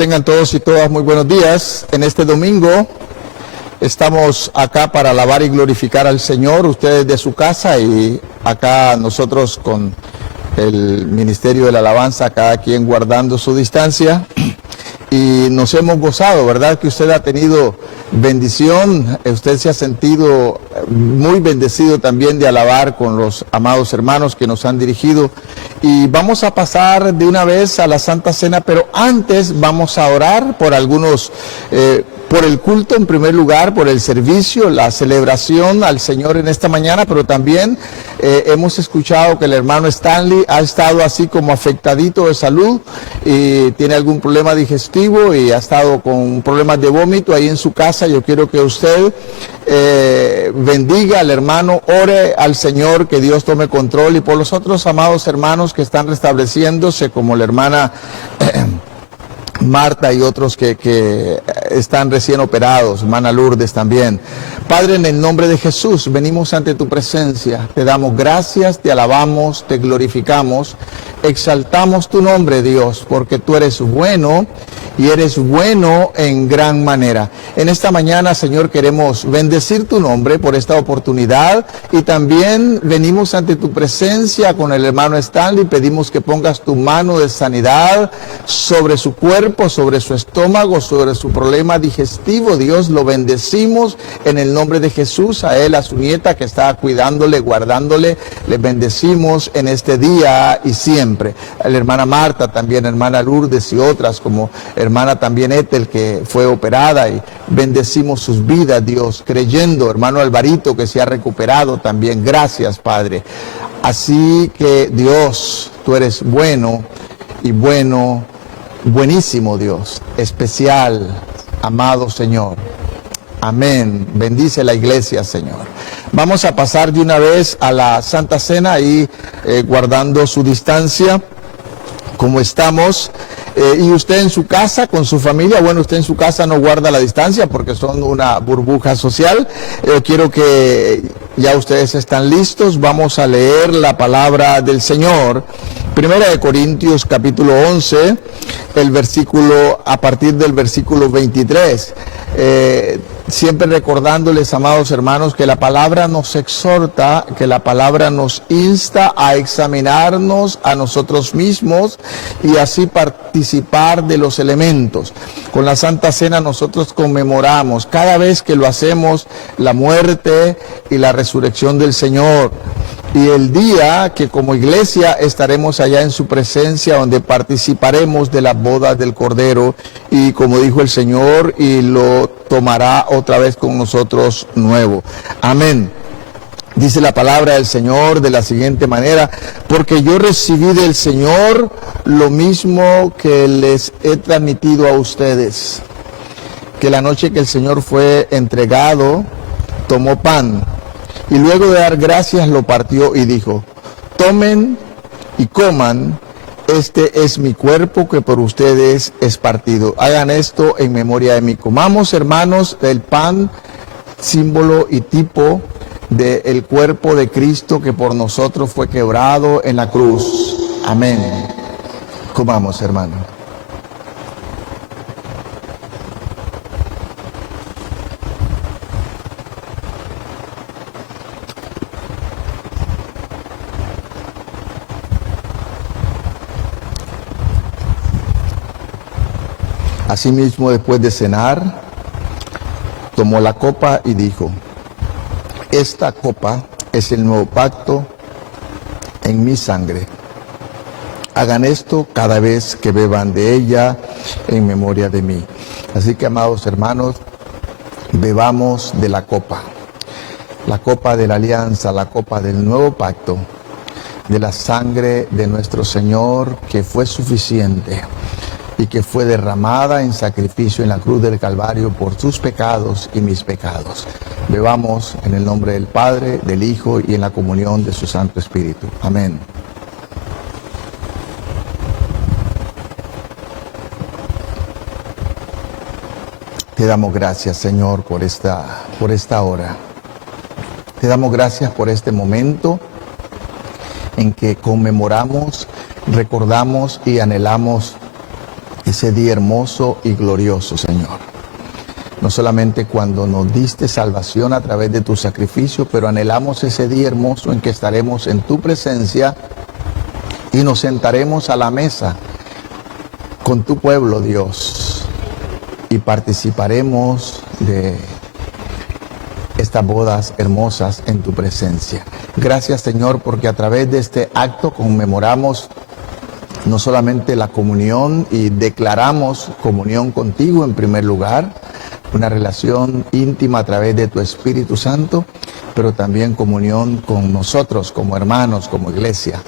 Tengan todos y todas muy buenos días. En este domingo estamos acá para alabar y glorificar al Señor, ustedes de su casa y acá nosotros con el Ministerio de la Alabanza, cada quien guardando su distancia. Y nos hemos gozado, ¿verdad? Que usted ha tenido bendición, usted se ha sentido muy bendecido también de alabar con los amados hermanos que nos han dirigido. Y vamos a pasar de una vez a la Santa Cena, pero antes vamos a orar por algunos, por el culto en primer lugar, por el servicio, la celebración al Señor en esta mañana, pero también hemos escuchado que el hermano Stanley ha estado así como afectadito de salud y tiene algún problema digestivo y ha estado con problemas de vómito ahí en su casa. Yo quiero que usted bendiga al hermano, ore al Señor, que Dios tome control, y por los otros amados hermanos que están restableciéndose, como la hermana Marta y otros que están recién operados, hermana Lourdes también. Padre, en el nombre de Jesús, venimos ante tu presencia, te damos gracias, te alabamos, te glorificamos, exaltamos tu nombre, Dios, porque tú eres bueno y eres bueno en gran manera. En esta mañana, Señor, queremos bendecir tu nombre por esta oportunidad y también venimos ante tu presencia con el hermano Stanley. Pedimos que pongas tu mano de sanidad sobre su cuerpo, sobre su estómago, sobre su problema digestivo. Dios, lo bendecimos en el nombre de Jesús. A él, a su nieta que está cuidándole, guardándole, le bendecimos en este día y siempre. A la hermana Marta también, hermana Lourdes y otras, como hermana también Ethel, que fue operada, y bendecimos sus vidas, Dios, creyendo, hermano Alvarito, que se ha recuperado también. Gracias, Padre. Así que, Dios, tú eres bueno y bueno, buenísimo, Dios, especial, amado Señor. Amén. Bendice la iglesia, Señor. Vamos a pasar de una vez a la Santa Cena, ahí guardando su distancia, como estamos. Y usted en su casa, con su familia, bueno, usted en su casa no guarda la distancia porque son una burbuja social. Quiero que ya ustedes están listos. Vamos a leer la palabra del Señor. Primera de Corintios, capítulo 11, el versículo, a partir del versículo 23. Siempre recordándoles, amados hermanos, que la palabra nos exhorta, que la palabra nos insta a examinarnos a nosotros mismos y así participar de los elementos. Con la Santa Cena nosotros conmemoramos, cada vez que lo hacemos, la muerte y la resurrección del Señor. Y el día que como iglesia estaremos allá en su presencia, donde participaremos de la boda del Cordero, y como dijo el Señor, y lo tomará otra vez con nosotros nuevo. Amén. Dice la palabra del Señor de la siguiente manera: porque yo recibí del Señor lo mismo que les he transmitido a ustedes, que la noche que el Señor fue entregado, tomó pan, y luego de dar gracias lo partió y dijo: tomen y coman, este es mi cuerpo que por ustedes es partido. Hagan esto en memoria de mí. Comamos, hermanos, del pan, símbolo y tipo del cuerpo de Cristo que por nosotros fue quebrado en la cruz. Amén. Comamos, hermano. Asimismo, después de cenar, tomó la copa y dijo: esta copa es el nuevo pacto en mi sangre. Hagan esto cada vez que beban de ella en memoria de mí. Así que, amados hermanos, bebamos de la copa de la alianza, la copa del nuevo pacto, de la sangre de nuestro Señor, que fue suficiente y que fue derramada en sacrificio en la cruz del Calvario por sus pecados y mis pecados. Bebamos en el nombre del Padre, del Hijo y en la comunión de su Santo Espíritu. Amén. Te damos gracias, Señor, por esta hora. Te damos gracias por este momento en que conmemoramos, recordamos y anhelamos ese día hermoso y glorioso, Señor. No solamente cuando nos diste salvación a través de tu sacrificio, pero anhelamos ese día hermoso en que estaremos en tu presencia y nos sentaremos a la mesa con tu pueblo, Dios, y participaremos de estas bodas hermosas en tu presencia. Gracias, Señor, porque a través de este acto conmemoramos no solamente la comunión y declaramos comunión contigo en primer lugar, una relación íntima a través de tu Espíritu Santo, pero también comunión con nosotros como hermanos, como iglesia.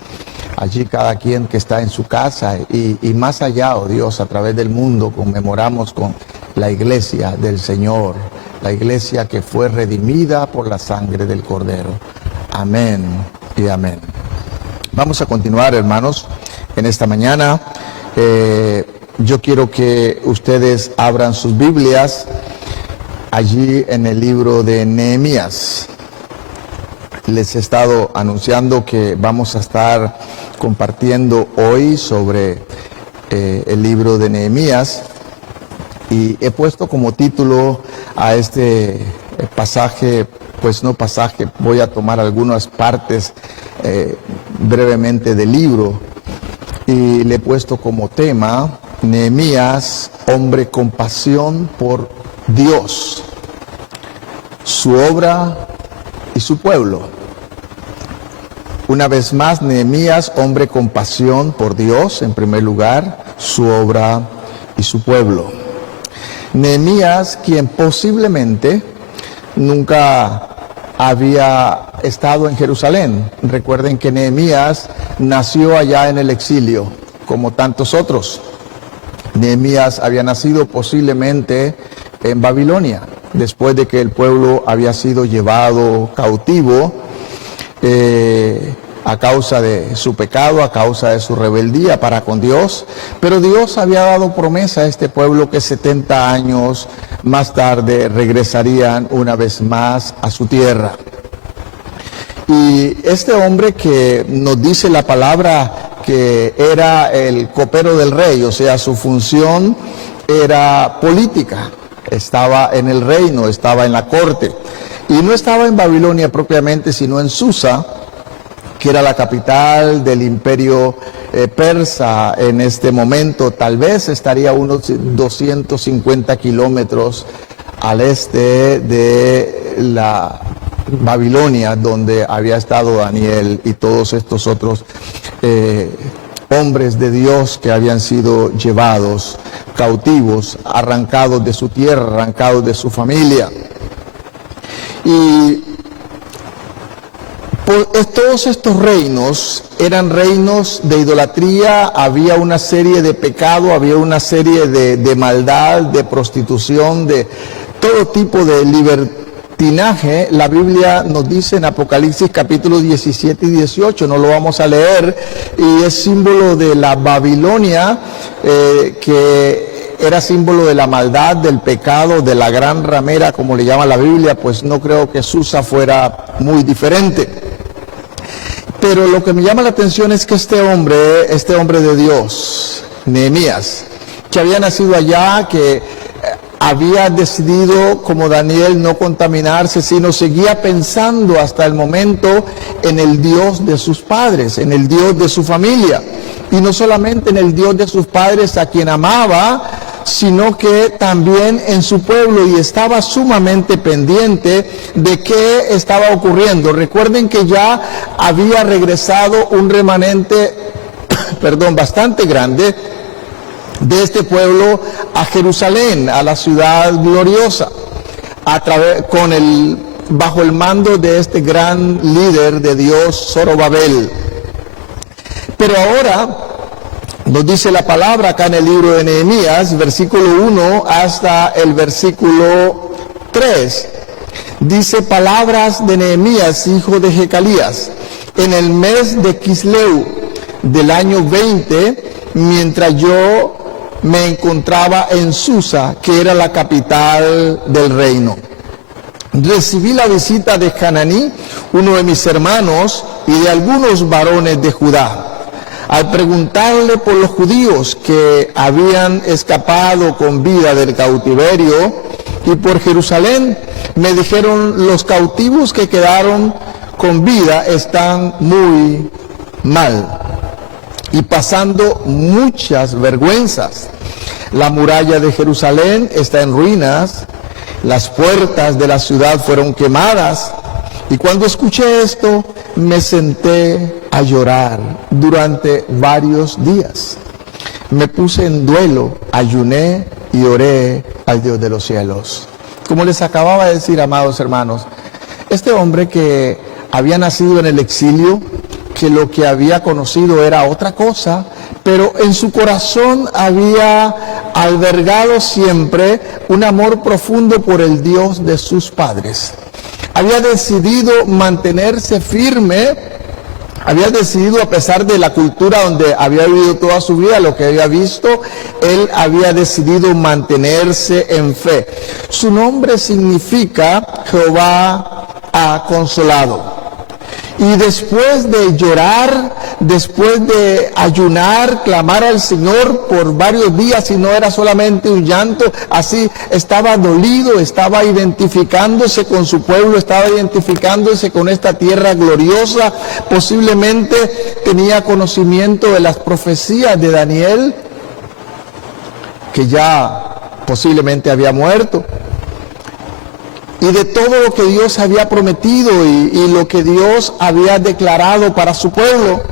Allí cada quien que está en su casa y más allá, oh Dios, a través del mundo conmemoramos con la iglesia del Señor, la iglesia que fue redimida por la sangre del Cordero. Amén y amén. Vamos a continuar, hermanos, en esta mañana. Yo quiero que ustedes abran sus Biblias allí en el libro de Nehemías. Les he estado anunciando que vamos a estar compartiendo hoy sobre el libro de Nehemías y he puesto como título a este pasaje, pues no pasaje, voy a tomar algunas partes brevemente del libro y le he puesto como tema Nehemías, hombre con pasión por Dios, su obra y su pueblo. Una vez más, Nehemías, hombre con pasión por Dios, en primer lugar, su obra y su pueblo. Nehemías, quien posiblemente nunca había estado en Jerusalén. Recuerden que Nehemías nació allá en el exilio, como tantos otros. Nehemías había nacido posiblemente en Babilonia, después de que el pueblo había sido llevado cautivo a causa de su pecado, a causa de su rebeldía para con Dios. Pero Dios había dado promesa a este pueblo que 70 años más tarde regresarían una vez más a su tierra. Y este hombre que nos dice la palabra que era el copero del rey, o sea, su función era política, estaba en el reino, estaba en la corte, y no estaba en Babilonia propiamente, sino en Susa, que era la capital del imperio persa en este momento. Tal vez estaría unos 250 kilómetros al este de la Babilonia, donde había estado Daniel y todos estos otros hombres de Dios que habían sido llevados cautivos, arrancados de su tierra, arrancados de su familia. Y todos estos reinos eran reinos de idolatría, había una serie de pecado, había una serie de maldad, de prostitución, de todo tipo de libertinaje. La Biblia nos dice en Apocalipsis capítulo 17 y 18, no lo vamos a leer, y es símbolo de la Babilonia, que era símbolo de la maldad, del pecado, de la gran ramera, como le llama la Biblia. Pues no creo que Susa fuera muy diferente. Pero lo que me llama la atención es que este hombre de Dios, Nehemías, que había nacido allá, que había decidido, como Daniel, no contaminarse, sino seguía pensando hasta el momento en el Dios de sus padres, en el Dios de su familia. Y no solamente en el Dios de sus padres, a quien amaba, sino que también en su pueblo, y estaba sumamente pendiente de qué estaba ocurriendo. Recuerden que ya había regresado un remanente, bastante grande de este pueblo a Jerusalén, a la ciudad gloriosa, bajo el mando de este gran líder de Dios, Zorobabel. Pero ahora nos dice la palabra acá en el libro de Nehemías, versículo 1 hasta el versículo 3. Dice: palabras de Nehemías, hijo de Jecalías, en el mes de Quisleu del año 20, mientras yo me encontraba en Susa, que era la capital del reino. Recibí la visita de Hananí, uno de mis hermanos, y de algunos varones de Judá. Al preguntarle por los judíos que habían escapado con vida del cautiverio y por Jerusalén, me dijeron: los cautivos que quedaron con vida están muy mal y pasando muchas vergüenzas. La muralla de Jerusalén está en ruinas, las puertas de la ciudad fueron quemadas. Y cuando escuché esto, me senté a llorar durante varios días. Me puse en duelo, ayuné y oré al Dios de los cielos. Como les acababa de decir, amados hermanos, este hombre que había nacido en el exilio, que lo que había conocido era otra cosa, pero en su corazón había albergado siempre un amor profundo por el Dios de sus padres. Había decidido mantenerse firme, había decidido, a pesar de la cultura donde había vivido toda su vida, lo que había visto, él había decidido mantenerse en fe. Su nombre significa Jehová ha consolado. Y después de llorar, después de ayunar, clamar al Señor por varios días, y no era solamente un llanto, así estaba dolido, estaba identificándose con su pueblo, estaba identificándose con esta tierra gloriosa, posiblemente tenía conocimiento de las profecías de Daniel, que ya posiblemente había muerto, y de todo lo que Dios había prometido y lo que Dios había declarado para su pueblo.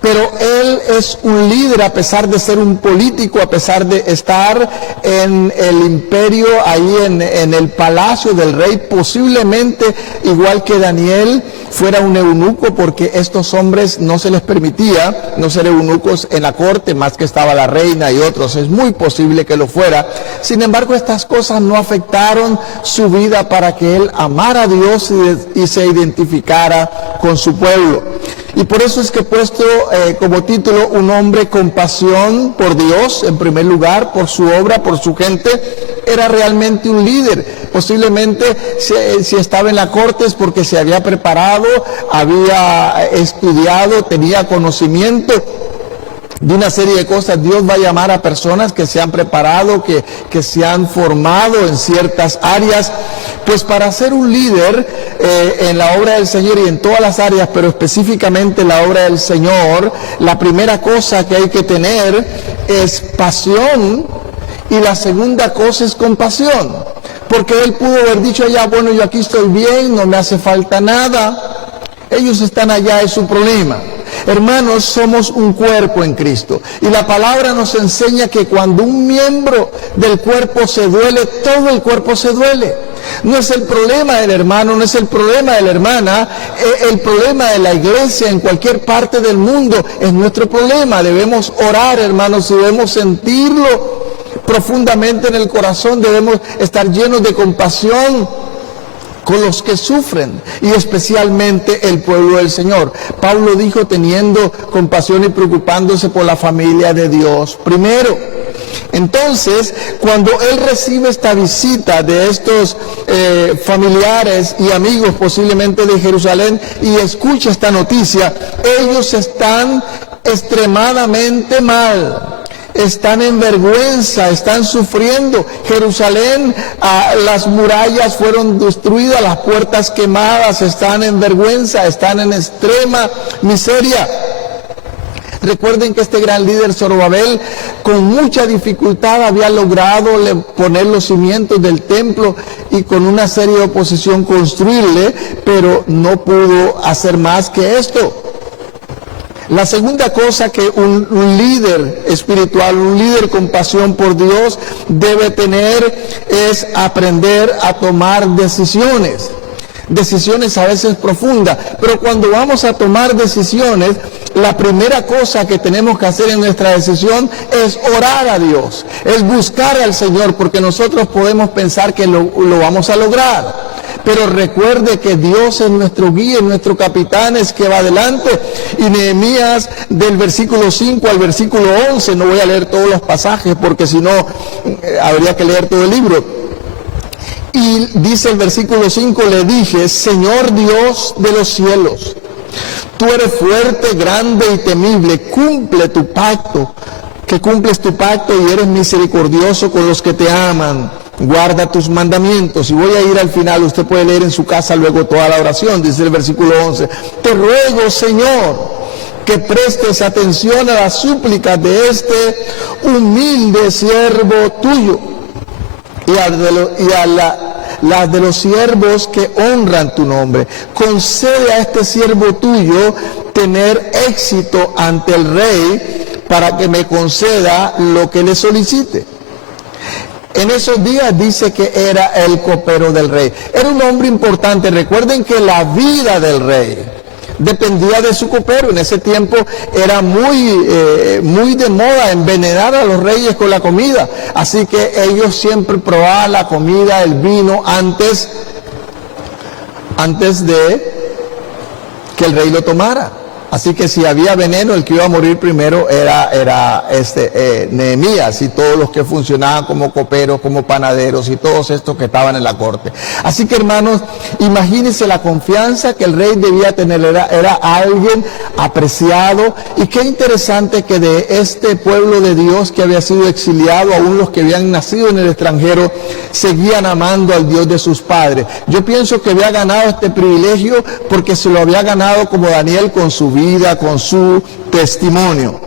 Pero él es un líder, a pesar de ser un político, a pesar de estar en el imperio, ahí en el palacio del rey, posiblemente, igual que Daniel, fuera un eunuco, porque estos hombres no se les permitía no ser eunucos en la corte, más que estaba la reina y otros. Es muy posible que lo fuera. Sin embargo, estas cosas no afectaron su vida para que él amara a Dios y se identificara con su pueblo. Y por eso es que he puesto como título: un hombre con pasión por Dios, en primer lugar, por su obra, por su gente. Era realmente un líder. Posiblemente si estaba en la corte es porque se había preparado, había estudiado, tenía conocimiento de una serie de cosas. Dios va a llamar a personas que se han preparado, que se han formado en ciertas áreas, pues para ser un líder en la obra del Señor y en todas las áreas, pero específicamente en la obra del Señor, la primera cosa que hay que tener es pasión, y la segunda cosa es compasión, porque él pudo haber dicho allá: bueno, yo aquí estoy bien, no me hace falta nada, ellos están allá, es su problema. Hermanos, somos un cuerpo en Cristo, y la palabra nos enseña que cuando un miembro del cuerpo se duele, todo el cuerpo se duele. No es el problema del hermano, no es el problema de la hermana, el problema de la iglesia en cualquier parte del mundo es nuestro problema. Debemos orar, hermanos, y debemos sentirlo profundamente en el corazón, debemos estar llenos de compasión con los que sufren, y especialmente el pueblo del Señor. Pablo dijo: teniendo compasión y preocupándose por la familia de Dios primero. Entonces, cuando él recibe esta visita de estos familiares y amigos, posiblemente de Jerusalén, y escucha esta noticia, ellos están extremadamente mal. Están en vergüenza, están sufriendo. Jerusalén, las murallas fueron destruidas, las puertas quemadas, están en vergüenza, están en extrema miseria. Recuerden que este gran líder Zorobabel, con mucha dificultad, había logrado poner los cimientos del templo y con una serie de oposición construirle, pero no pudo hacer más que esto. La segunda cosa que un líder espiritual, un líder con pasión por Dios debe tener es aprender a tomar decisiones. Decisiones a veces profundas, pero cuando vamos a tomar decisiones, la primera cosa que tenemos que hacer en nuestra decisión es orar a Dios, es buscar al Señor, porque nosotros podemos pensar que lo vamos a lograr. Pero recuerde que Dios es nuestro guía, nuestro capitán, es que va adelante. Y Nehemías, del versículo 5 al versículo 11, no voy a leer todos los pasajes porque si no habría que leer todo el libro. Y dice el versículo 5: le dije: Señor Dios de los cielos, Tú eres fuerte, grande y temible. Cumple tu pacto, que cumples tu pacto y eres misericordioso con los que te aman. Guarda tus mandamientos. Y voy a ir al final, usted puede leer en su casa luego toda la oración, dice el versículo 11. Te ruego, Señor, que prestes atención a las súplicas de este humilde siervo tuyo y a las de los siervos que honran tu nombre. Concede a este siervo tuyo tener éxito ante el rey para que me conceda lo que le solicite. En esos días dice que era el copero del rey. Era un hombre importante. Recuerden que la vida del rey dependía de su copero. En ese tiempo era muy de moda envenenar a los reyes con la comida. Así que ellos siempre probaban la comida, el vino, antes de que el rey lo tomara. Así que si había veneno, el que iba a morir primero era Nehemías y todos los que funcionaban como coperos, como panaderos y todos estos que estaban en la corte. Así que, hermanos, imagínense la confianza que el rey debía tener. Era alguien apreciado. Y qué interesante que de este pueblo de Dios que había sido exiliado, aún los que habían nacido en el extranjero, seguían amando al Dios de sus padres. Yo pienso que había ganado este privilegio porque se lo había ganado como Daniel con su vida, con su testimonio.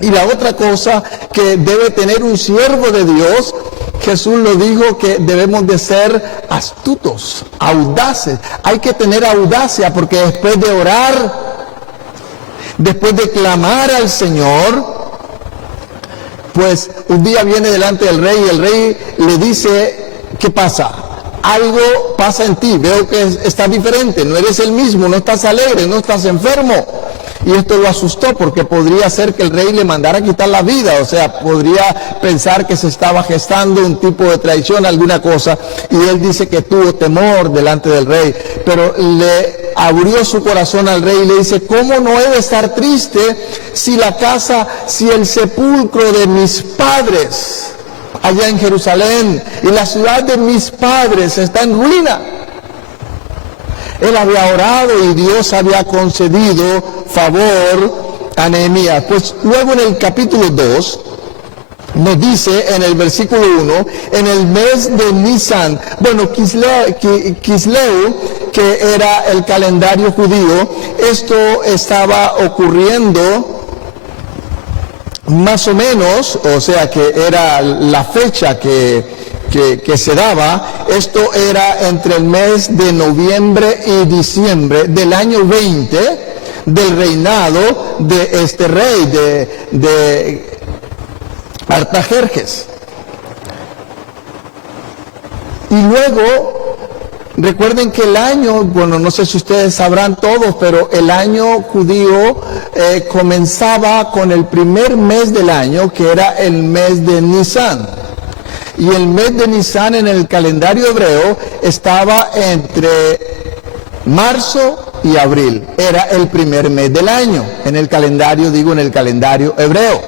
Y la otra cosa que debe tener un siervo de Dios, Jesús lo dijo, que debemos de ser astutos, audaces. Hay que tener audacia porque después de orar, después de clamar al Señor, pues un día viene delante del rey y el rey le dice, ¿qué pasa? Algo pasa en ti, veo que estás diferente, no eres el mismo, no estás alegre, no estás enfermo. Y esto lo asustó porque podría ser que el rey le mandara a quitar la vida, o sea, podría pensar que se estaba gestando un tipo de traición, alguna cosa. Y él dice que tuvo temor delante del rey, pero le abrió su corazón al rey y le dice, ¿cómo no he de estar triste si el sepulcro de mis padres allá en Jerusalén y la ciudad de mis padres está en ruina? Él había orado y Dios había concedido favor a Nehemías. Pues luego en el capítulo 2 nos dice en el versículo 1, en el mes de Nisan, bueno, Kisleu, que era el calendario judío, esto estaba ocurriendo más o menos, o sea que era la fecha que se daba, esto era entre el mes de noviembre y diciembre del año 20 del reinado de este rey, de Artajerjes. Y luego, recuerden que el año, bueno, no sé si ustedes sabrán todos, pero el año judío comenzaba con el primer mes del año, que era el mes de Nisan. Y el mes de Nisan en el calendario hebreo estaba entre marzo y abril. Era el primer mes del año, en el calendario hebreo.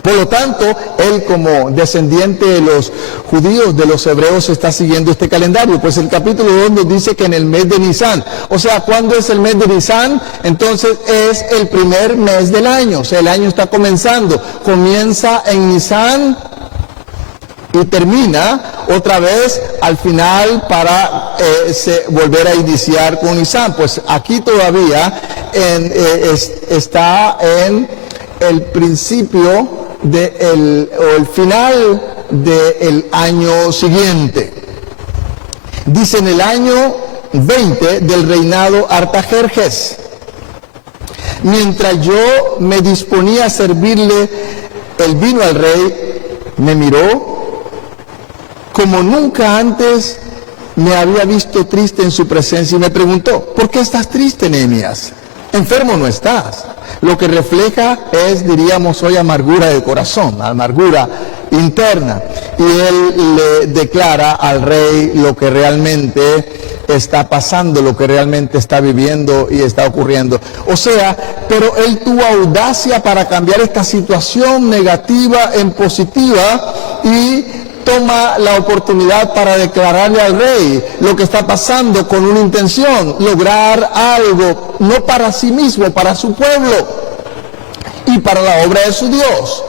Por lo tanto, él como descendiente de los judíos, de los hebreos, está siguiendo este calendario. Pues el capítulo 2 nos dice que en el mes de Nisan. O sea, ¿cuándo es el mes de Nisan? Entonces es el primer mes del año. O sea, el año está comenzando. Comienza en Nisan y termina otra vez al final para volver a iniciar con Nisan. Pues aquí todavía está en el principio o el final del año siguiente. Dice en el año 20 del reinado Artajerjes. Mientras yo me disponía a servirle el vino al rey, me miró como nunca antes me había visto triste en su presencia y me preguntó, ¿por qué estás triste, Nehemías? Enfermo no estás. Lo que refleja es, diríamos hoy, amargura de corazón, amargura interna. Y él le declara al rey lo que realmente está pasando, lo que realmente está viviendo y está ocurriendo. O sea, pero él tuvo audacia para cambiar esta situación negativa en positiva y toma la oportunidad para declararle al rey lo que está pasando con una intención, lograr algo, no para sí mismo, para su pueblo y para la obra de su Dios.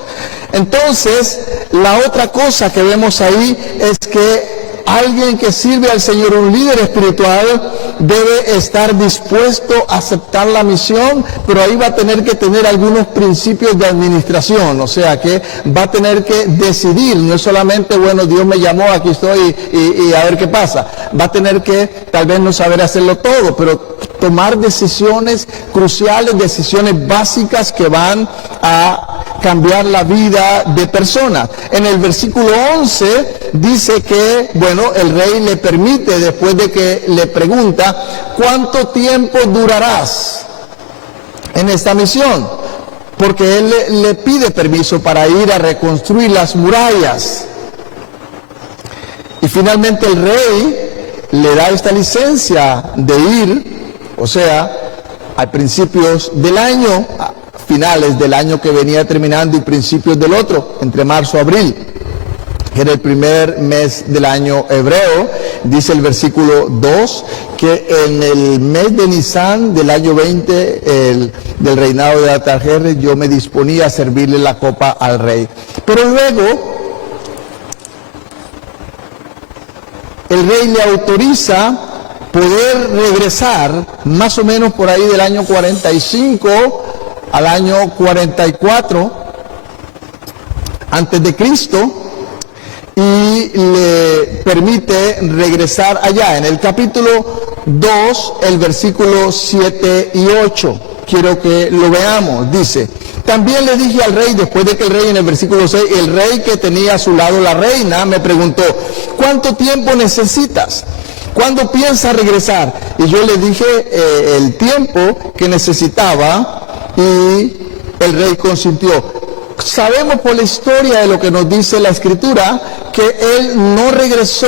Entonces, la otra cosa que vemos ahí es que alguien que sirve al Señor, un líder espiritual, debe estar dispuesto a aceptar la misión, pero ahí va a tener que tener algunos principios de administración, o sea que va a tener que decidir, no es solamente, bueno, Dios me llamó, aquí estoy y a ver qué pasa. Va a tener que tal vez no saber hacerlo todo, pero tomar decisiones cruciales, decisiones básicas que van a cambiar la vida de personas. En el versículo 11 dice que, bueno, el rey le permite, después de que le pregunta, ¿cuánto tiempo durarás en esta misión? Porque él le pide permiso para ir a reconstruir las murallas. Y finalmente el rey le da esta licencia de ir, o sea, a principios del año, finales del año que venía terminando y principios del otro, entre marzo y abril, que era el primer mes del año hebreo. Dice el versículo 2 que en el mes de Nisan del año 20 del reinado de Artajerjes yo me disponía a servirle la copa al rey. Pero luego el rey le autoriza poder regresar más o menos por ahí del año 45 al año 44 antes de Cristo, y le permite regresar allá. En el capítulo 2, el versículo 7 y 8, quiero que lo veamos. Dice: también le dije al rey, después de que el rey, en el versículo 6, el rey que tenía a su lado la reina, me preguntó, ¿cuánto tiempo necesitas? ¿Cuándo piensas regresar? Y yo le dije el tiempo que necesitaba, y el rey consintió. Sabemos por la historia de lo que nos dice la Escritura, que él no regresó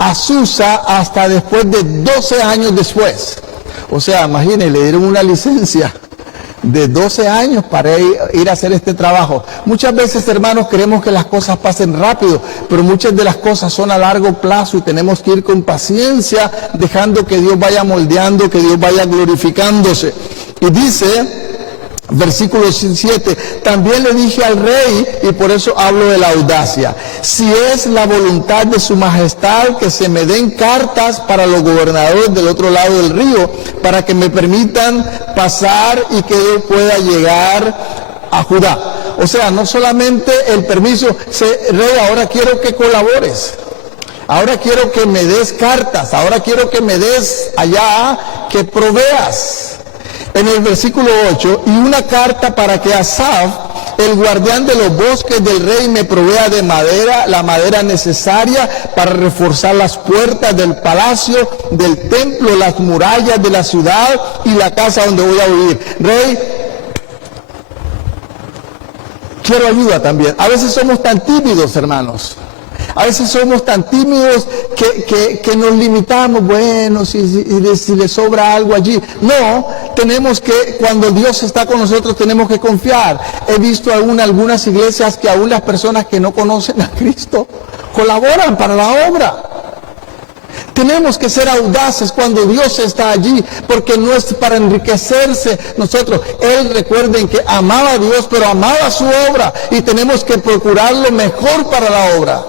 a Susa hasta después de 12 años después. O sea, imagínense, le dieron una licencia de 12 años para ir a hacer este trabajo. Muchas veces, hermanos, queremos que las cosas pasen rápido, pero muchas de las cosas son a largo plazo y tenemos que ir con paciencia, dejando que Dios vaya moldeando, que Dios vaya glorificándose. Y dice, versículo 7, también le dije al rey, y por eso hablo de la audacia, si es la voluntad de su majestad que se me den cartas para los gobernadores del otro lado del río, para que me permitan pasar y que yo pueda llegar a Judá. O sea, no solamente el permiso, rey, ahora quiero que colabores, ahora quiero que me des cartas, ahora quiero que me des allá, que proveas. En el versículo 8, y una carta para que Asaf, el guardián de los bosques del rey, me provea de madera, la madera necesaria para reforzar las puertas del palacio, del templo, las murallas de la ciudad y la casa donde voy a vivir. Rey, quiero ayuda también. A veces somos tan tímidos, hermanos. A veces somos tan tímidos que nos limitamos, bueno, si le sobra algo allí. No, tenemos que, cuando Dios está con nosotros, tenemos que confiar. He visto algunas iglesias que aún las personas que no conocen a Cristo colaboran para la obra. Tenemos que ser audaces cuando Dios está allí, porque no es para enriquecerse nosotros. Él, recuerden que amaba a Dios, pero amaba su obra, y tenemos que procurar lo mejor para la obra.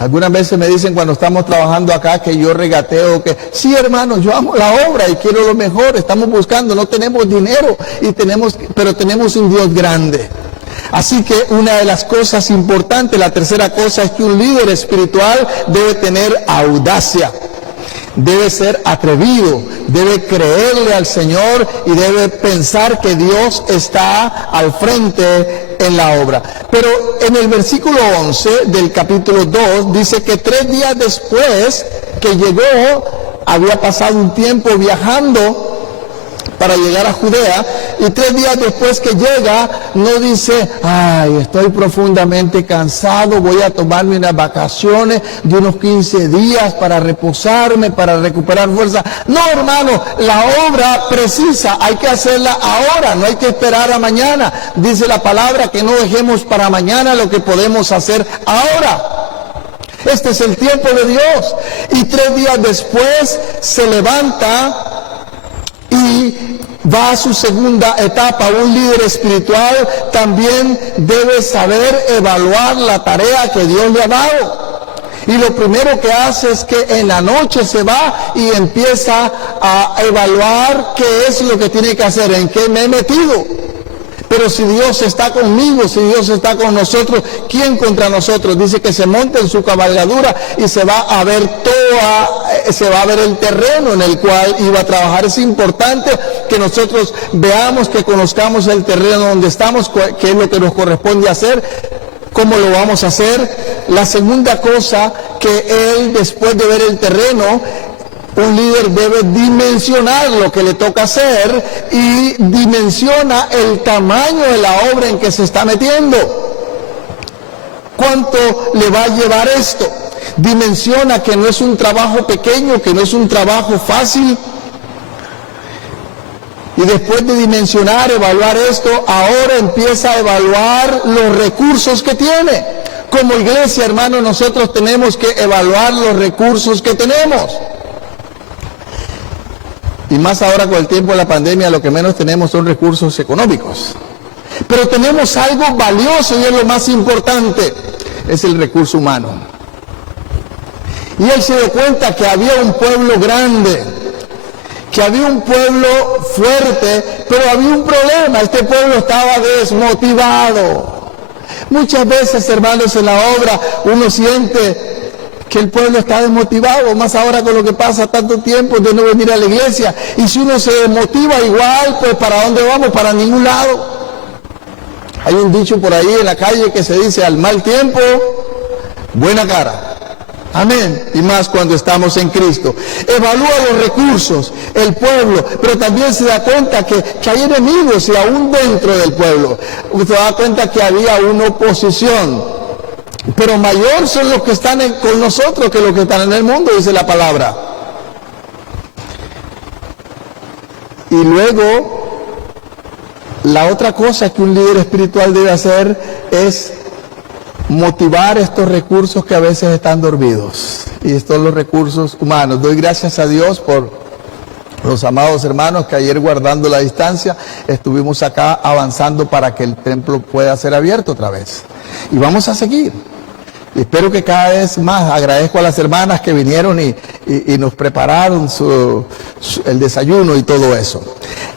Algunas veces me dicen cuando estamos trabajando acá que yo regateo, que sí, hermano, yo amo la obra y quiero lo mejor, estamos buscando, no tenemos dinero, pero tenemos un Dios grande. Así que una de las cosas importantes, la tercera cosa, es que un líder espiritual debe tener audacia, debe ser atrevido, debe creerle al Señor y debe pensar que Dios está al frente en la obra. Pero en el versículo 11 del capítulo 2 dice que 3 días después que llegó, había pasado un tiempo viajando para llegar a Judea, y 3 días después que llega, no dice, ay, estoy profundamente cansado, voy a tomarme unas vacaciones de unos 15 días para reposarme, para recuperar fuerza. No, hermano, la obra precisa, hay que hacerla ahora, no hay que esperar a mañana. Dice la palabra que no dejemos para mañana lo que podemos hacer ahora. Este es el tiempo de Dios. Y 3 días después se levanta y va a su segunda etapa. Un líder espiritual también debe saber evaluar la tarea que Dios le ha dado. Y lo primero que hace es que en la noche se va y empieza a evaluar qué es lo que tiene que hacer, en qué me he metido. Pero si Dios está conmigo, si Dios está con nosotros, ¿quién contra nosotros? Dice que se monta en su cabalgadura y se va a ver el terreno en el cual iba a trabajar. Es importante que nosotros veamos, que conozcamos el terreno donde estamos, qué es lo que nos corresponde hacer, cómo lo vamos a hacer. La segunda cosa que él, después de ver el terreno, un líder debe dimensionar lo que le toca hacer y dimensiona el tamaño de la obra en que se está metiendo. ¿Cuánto le va a llevar esto? Dimensiona que no es un trabajo pequeño, que no es un trabajo fácil. Y después de dimensionar, evaluar esto, ahora empieza a evaluar los recursos que tiene. Como iglesia, hermano, nosotros tenemos que evaluar los recursos que tenemos. Y más ahora con el tiempo de la pandemia, lo que menos tenemos son recursos económicos. Pero tenemos algo valioso y es lo más importante, es el recurso humano. Y él se dio cuenta que había un pueblo grande, que había un pueblo fuerte, pero había un problema, este pueblo estaba desmotivado. Muchas veces, hermanos, en la obra uno siente que el pueblo está desmotivado, más ahora con lo que pasa tanto tiempo de no venir a la iglesia. Y si uno se desmotiva igual, pues ¿para dónde vamos? Para ningún lado. Hay un dicho por ahí en la calle que se dice, al mal tiempo, buena cara. Amén. Y más cuando estamos en Cristo. Evalúa los recursos, el pueblo, pero también se da cuenta que hay enemigos y aún dentro del pueblo. Se da cuenta que había una oposición. Pero mayor son los que están con nosotros que los que están en el mundo, dice la palabra. Y luego, la otra cosa que un líder espiritual debe hacer es motivar estos recursos que a veces están dormidos. Y estos son los recursos humanos. Doy gracias a Dios por los amados hermanos que ayer, guardando la distancia, estuvimos acá avanzando para que el templo pueda ser abierto otra vez. Y vamos a seguir. Y espero que cada vez más. Agradezco a las hermanas que vinieron y nos prepararon el desayuno y todo eso.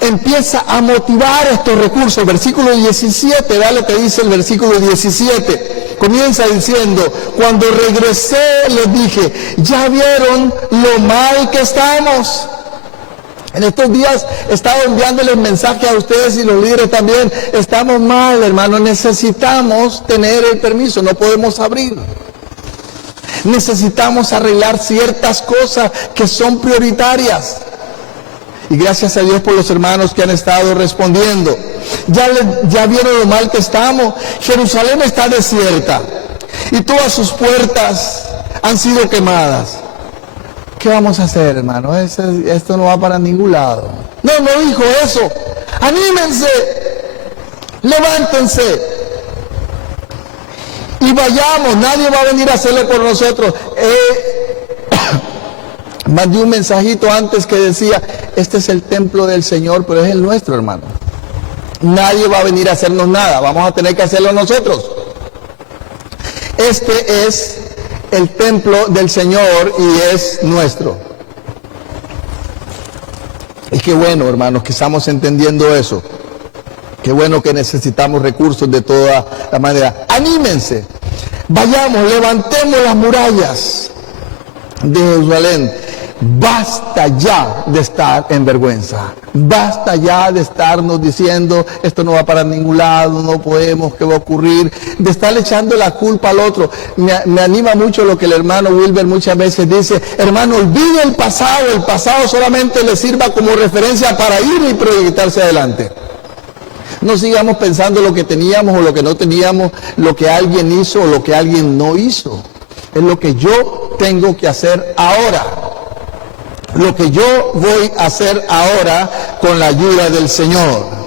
Empieza a motivar estos recursos. Versículo 17, vea lo que dice el versículo 17. Comienza diciendo, cuando regresé les dije, ¿ya vieron lo mal que estamos? En estos días he estado enviándoles mensajes a ustedes y los líderes también. Estamos mal, hermano, necesitamos tener el permiso, no podemos abrir. Necesitamos arreglar ciertas cosas que son prioritarias. Y gracias a Dios por los hermanos que han estado respondiendo. Ya vieron lo mal que estamos. Jerusalén está desierta y todas sus puertas han sido quemadas. ¿Qué vamos a hacer, hermano? Esto no va para ningún lado. No dijo eso. Anímense, levántense y vayamos. Nadie va a venir a hacerlo por nosotros. Mandé un mensajito antes que decía, este es el templo del Señor, pero es el nuestro, hermano. Nadie va a venir a hacernos nada, vamos a tener que hacerlo nosotros. Este es el templo del Señor y es nuestro. Y qué bueno, hermanos, que estamos entendiendo eso. Qué bueno que necesitamos recursos de toda la manera. Anímense, vayamos, levantemos las murallas de Jerusalén. Basta ya de estar en vergüenza. Basta ya de estarnos diciendo, esto no va para ningún lado, no podemos, ¿qué va a ocurrir? De estar echando la culpa al otro. Me anima mucho lo que el hermano Wilber muchas veces dice, hermano, olvide el pasado solamente le sirva como referencia para ir y proyectarse adelante. No sigamos pensando lo que teníamos o lo que no teníamos, lo que alguien hizo o lo que alguien no hizo. Es lo que yo tengo que hacer ahora. Lo que yo voy a hacer ahora con la ayuda del Señor.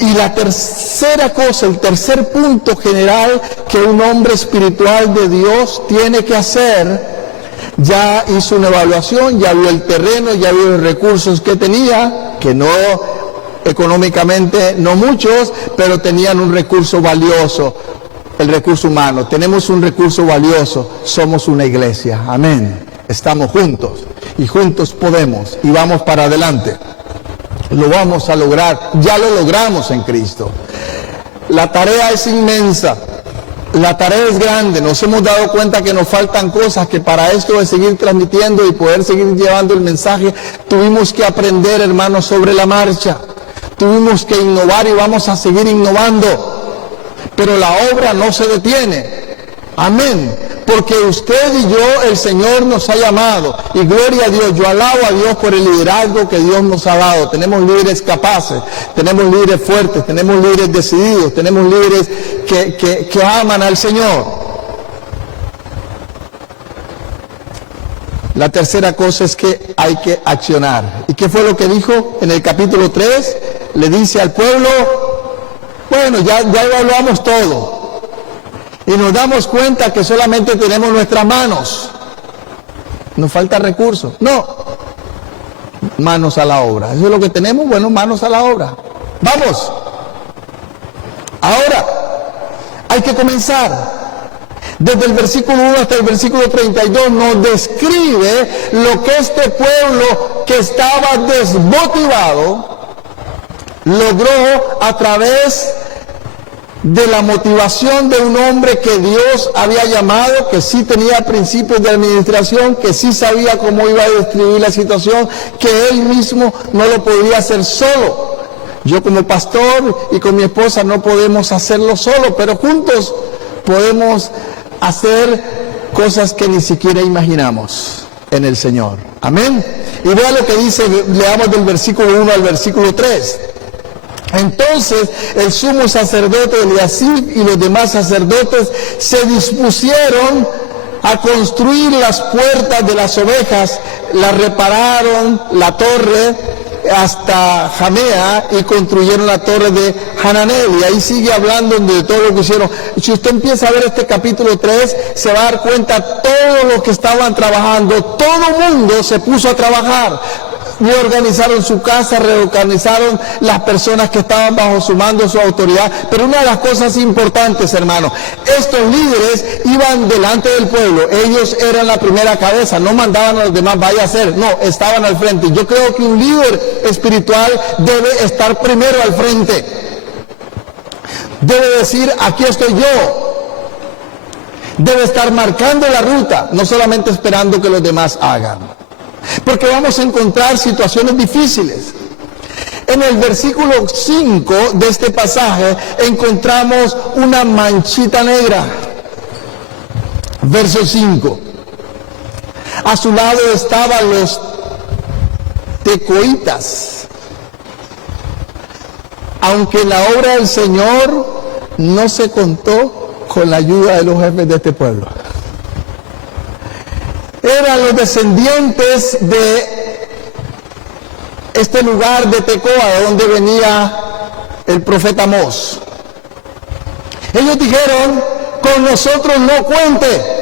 Y la tercera cosa, el tercer punto general que un hombre espiritual de Dios tiene que hacer, ya hizo una evaluación, ya vio el terreno, ya vio los recursos que tenía, que no económicamente, no muchos, pero tenían un recurso valioso, el recurso humano. Tenemos un recurso valioso, somos una iglesia, amén. Estamos juntos y juntos podemos y vamos para adelante. Lo vamos a lograr, ya lo logramos en Cristo. La tarea es inmensa, la tarea es grande, nos hemos dado cuenta que nos faltan cosas, que para esto de seguir transmitiendo y poder seguir llevando el mensaje, tuvimos que aprender, hermanos, sobre la marcha. Tuvimos que innovar y vamos a seguir innovando, pero la obra no se detiene. Amén. Porque usted y yo, el Señor nos ha llamado. Y gloria a Dios, yo alabo a Dios por el liderazgo que Dios nos ha dado. Tenemos líderes capaces, tenemos líderes fuertes, tenemos líderes decididos, tenemos líderes que aman al Señor. La tercera cosa es que hay que accionar. ¿Y qué fue lo que dijo en el capítulo 3? Le dice al pueblo, bueno, ya evaluamos todo. Y nos damos cuenta que solamente tenemos nuestras manos. Nos falta recursos. No. Manos a la obra. Eso es lo que tenemos. Bueno, manos a la obra. Vamos. Ahora, hay que comenzar. Desde el versículo 1 hasta el versículo 32 nos describe lo que este pueblo que estaba desmotivado logró a través de la motivación de un hombre que Dios había llamado, que sí tenía principios de administración, que sí sabía cómo iba a describir la situación, que él mismo no lo podía hacer solo. Yo como pastor y con mi esposa no podemos hacerlo solo, pero juntos podemos hacer cosas que ni siquiera imaginamos en el Señor. Amén. Y vea lo que dice, leamos del versículo 1 al versículo 3. Entonces el sumo sacerdote Eliasib y los demás sacerdotes se dispusieron a construir las puertas de las ovejas, la repararon, la torre hasta Jamea y construyeron la torre de Hananel. Y ahí sigue hablando de todo lo que hicieron. Si usted empieza a ver este capítulo 3, se va a dar cuenta todo lo que estaban trabajando. Todo el mundo se puso a trabajar. Reorganizaron su casa, reorganizaron las personas que estaban bajo su mando, su autoridad. Pero una de las cosas importantes, hermanos, estos líderes iban delante del pueblo. Ellos eran la primera cabeza, no mandaban a los demás, vaya a hacer. No, estaban al frente. Yo creo que un líder espiritual debe estar primero al frente. Debe decir, aquí estoy yo. Debe estar marcando la ruta, no solamente esperando que los demás hagan. Porque vamos a encontrar situaciones difíciles. En el versículo 5 de este pasaje encontramos una manchita negra. Verso 5. A su lado estaban los tecoitas. Aunque la obra del Señor no se contó con la ayuda de los jefes de este pueblo. Eran los descendientes de este lugar de Tecoa, de donde venía el profeta Amós. Ellos dijeron, con nosotros no cuente.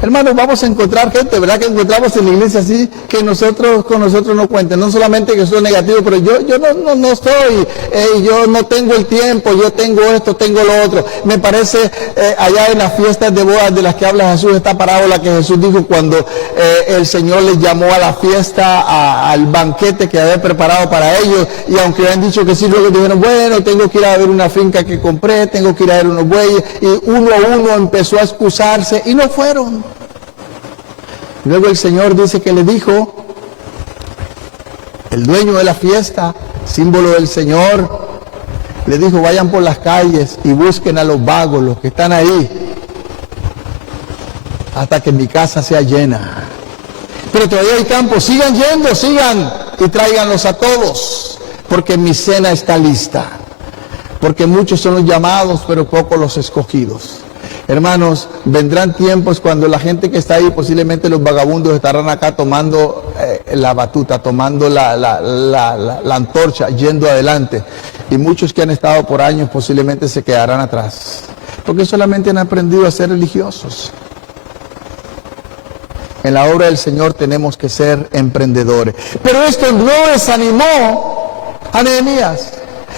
Hermanos, vamos a encontrar gente, ¿verdad? Que encontramos en la iglesia así, que con nosotros no cuenten. No solamente que soy negativo, pero yo no estoy, yo no tengo el tiempo, yo tengo esto, tengo lo otro. Me parece, allá en las fiestas de bodas de las que habla Jesús, esta parábola que Jesús dijo cuando el Señor les llamó a la fiesta, al banquete que había preparado para ellos, y aunque habían dicho que sí, luego dijeron, bueno, tengo que ir a ver una finca que compré, tengo que ir a ver unos bueyes, y uno a uno empezó a excusarse, y no fueron. Luego el Señor dice que le dijo, el dueño de la fiesta, símbolo del Señor, le dijo, vayan por las calles y busquen a los vagos, los que están ahí, hasta que mi casa sea llena. Pero todavía hay campo, sigan yendo, sigan y tráiganlos a todos. porque mi cena está lista. Porque muchos son los llamados, pero pocos los escogidos. Hermanos, vendrán tiempos cuando la gente que está ahí, posiblemente los vagabundos, estarán acá tomando la batuta, tomando la antorcha, yendo adelante. Y muchos que han estado por años posiblemente se quedarán atrás. Porque solamente han aprendido a ser religiosos. En la obra del Señor tenemos que ser emprendedores. Pero esto no desanimó a Nehemías.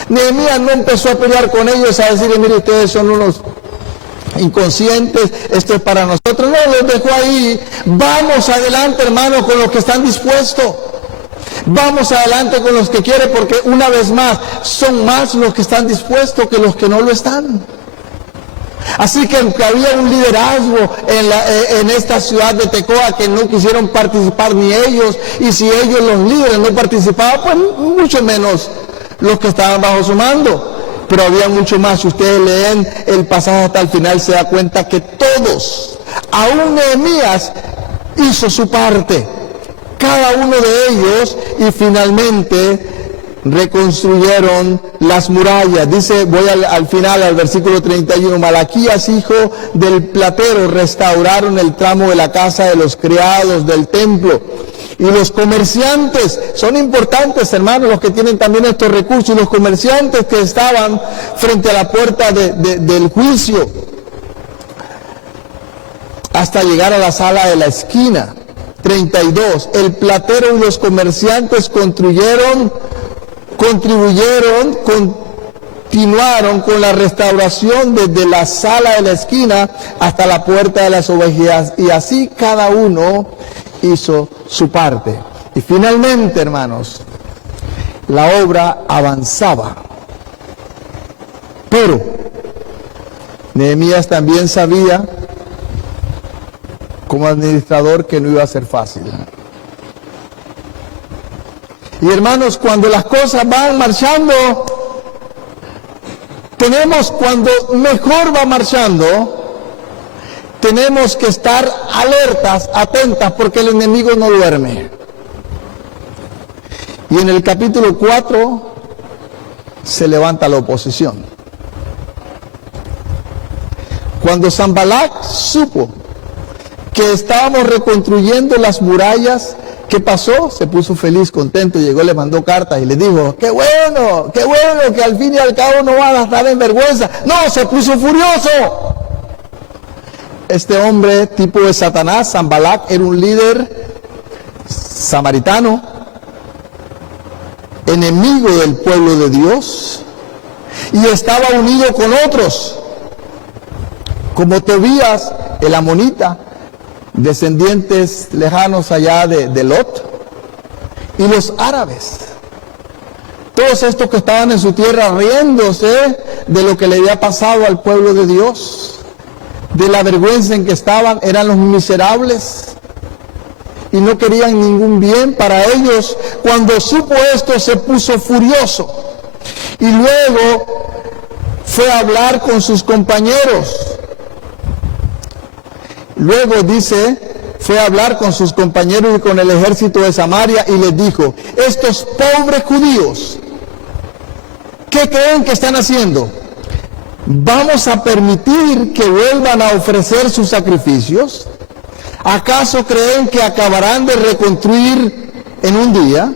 Nehemías no empezó a pelear con ellos, a decirle, mire, ustedes son unos inconscientes, esto es para nosotros. No, los dejó ahí. Vamos adelante, hermanos, con los que están dispuestos. Vamos adelante con los que quieren, porque una vez más, son más los que están dispuestos que los que no lo están. Así que aunque había un liderazgo en esta ciudad de Tecoa que no quisieron participar ni ellos, y si ellos los líderes no participaban, pues mucho menos los que estaban bajo su mando. Pero había mucho más. Si ustedes leen el pasaje hasta el final, se da cuenta que todos, aún Nehemías, hizo su parte. Cada uno de ellos, y finalmente reconstruyeron las murallas. Dice, voy al final, al versículo 31, Malaquías, hijo del platero, restauraron el tramo de la casa de los criados del templo. Y los comerciantes, son importantes, hermanos, los que tienen también estos recursos, y los comerciantes que estaban frente a la puerta del juicio, hasta llegar a la sala de la esquina. 32, el platero y los comerciantes continuaron con la restauración desde la sala de la esquina hasta la puerta de las ovejas, y así cada uno hizo su parte. Y finalmente, hermanos, la obra avanzaba. Pero Nehemías también sabía, como administrador, que no iba a ser fácil. Y hermanos, cuando las cosas van marchando, cuando mejor va marchando, tenemos que estar alertas, atentas, porque el enemigo no duerme. Y en el capítulo 4 se levanta la oposición. Cuando Sanbalat supo que estábamos reconstruyendo las murallas, ¿qué pasó? Se puso feliz, contento, llegó, le mandó cartas y le dijo, qué bueno, que al fin y al cabo no van a estar en vergüenza. No, se puso furioso. Este hombre, tipo de Satanás, Sanbalat, era un líder samaritano, enemigo del pueblo de Dios, y estaba unido con otros, como Tobías, el amonita, descendientes lejanos allá de Lot, y los árabes. Todos estos que estaban en su tierra riéndose de lo que le había pasado al pueblo de Dios, de la vergüenza en que estaban, eran los miserables y no querían ningún bien para ellos. Cuando supo esto, se puso furioso y luego fue a hablar con sus compañeros. Luego dice, fue a hablar con sus compañeros y con el ejército de Samaria y les dijo, estos pobres judíos, ¿qué creen que están haciendo? ¿Vamos a permitir que vuelvan a ofrecer sus sacrificios? ¿Acaso creen que acabarán de reconstruir en un día?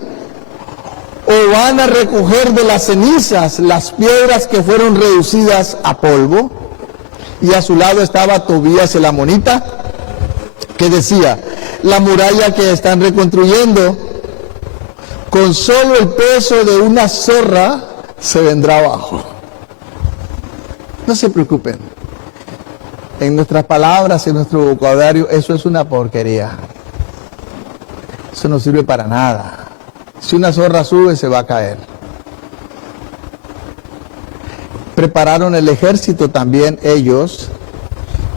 ¿O van a recoger de las cenizas las piedras que fueron reducidas a polvo? Y a su lado estaba Tobías el amonita, que decía, la muralla que están reconstruyendo, con solo el peso de una zorra, se vendrá abajo. No se preocupen. En nuestras palabras, en nuestro vocabulario, eso es una porquería. Eso no sirve para nada. Si una zorra sube, se va a caer. Prepararon el ejército también ellos,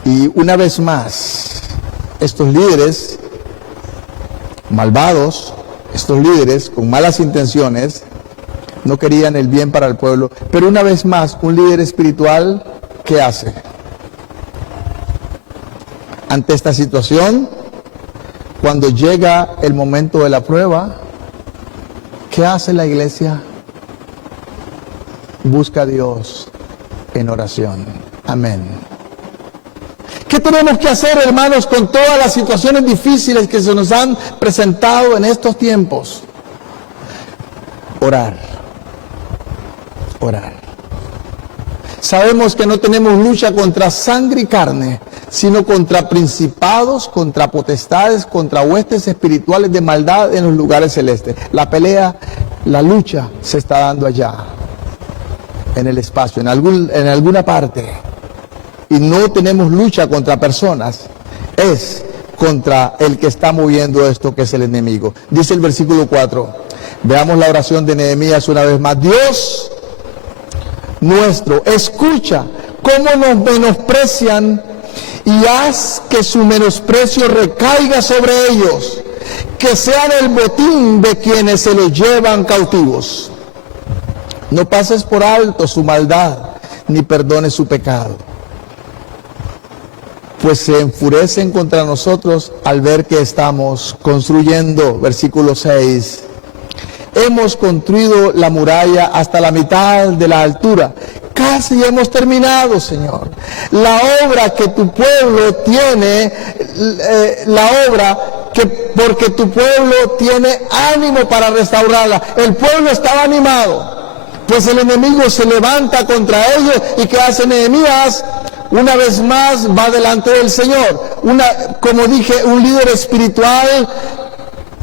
y una vez más, estos líderes malvados, estos líderes con malas intenciones, no querían el bien para el pueblo, pero una vez más, un líder espiritual, ¿qué hace? Ante esta situación, cuando llega el momento de la prueba, ¿qué hace la iglesia? Busca a Dios en oración. Amén. ¿Qué tenemos que hacer, hermanos, con todas las situaciones difíciles que se nos han presentado en estos tiempos? Orar. Orar. Sabemos que no tenemos lucha contra sangre y carne, sino contra principados, contra potestades, contra huestes espirituales de maldad en los lugares celestes. La pelea, la lucha se está dando allá, en el espacio, en alguna parte. Y no tenemos lucha contra personas, es contra el que está moviendo esto, que es el enemigo. Dice el versículo 4, veamos la oración de Nehemías una vez más. Dios nuestro, escucha cómo nos menosprecian y haz que su menosprecio recaiga sobre ellos, que sean el botín de quienes se los llevan cautivos. No pases por alto su maldad, ni perdones su pecado, pues se enfurecen contra nosotros al ver que estamos construyendo. Versículo 6. Hemos construido la muralla hasta la mitad de la altura. Casi hemos terminado, Señor. La obra que tu pueblo tiene, porque tu pueblo tiene ánimo para restaurarla. El pueblo estaba animado, pues el enemigo se levanta contra ellos. ¿Y qué hace Nehemías? Una vez más va delante del Señor. Como dije, un líder espiritual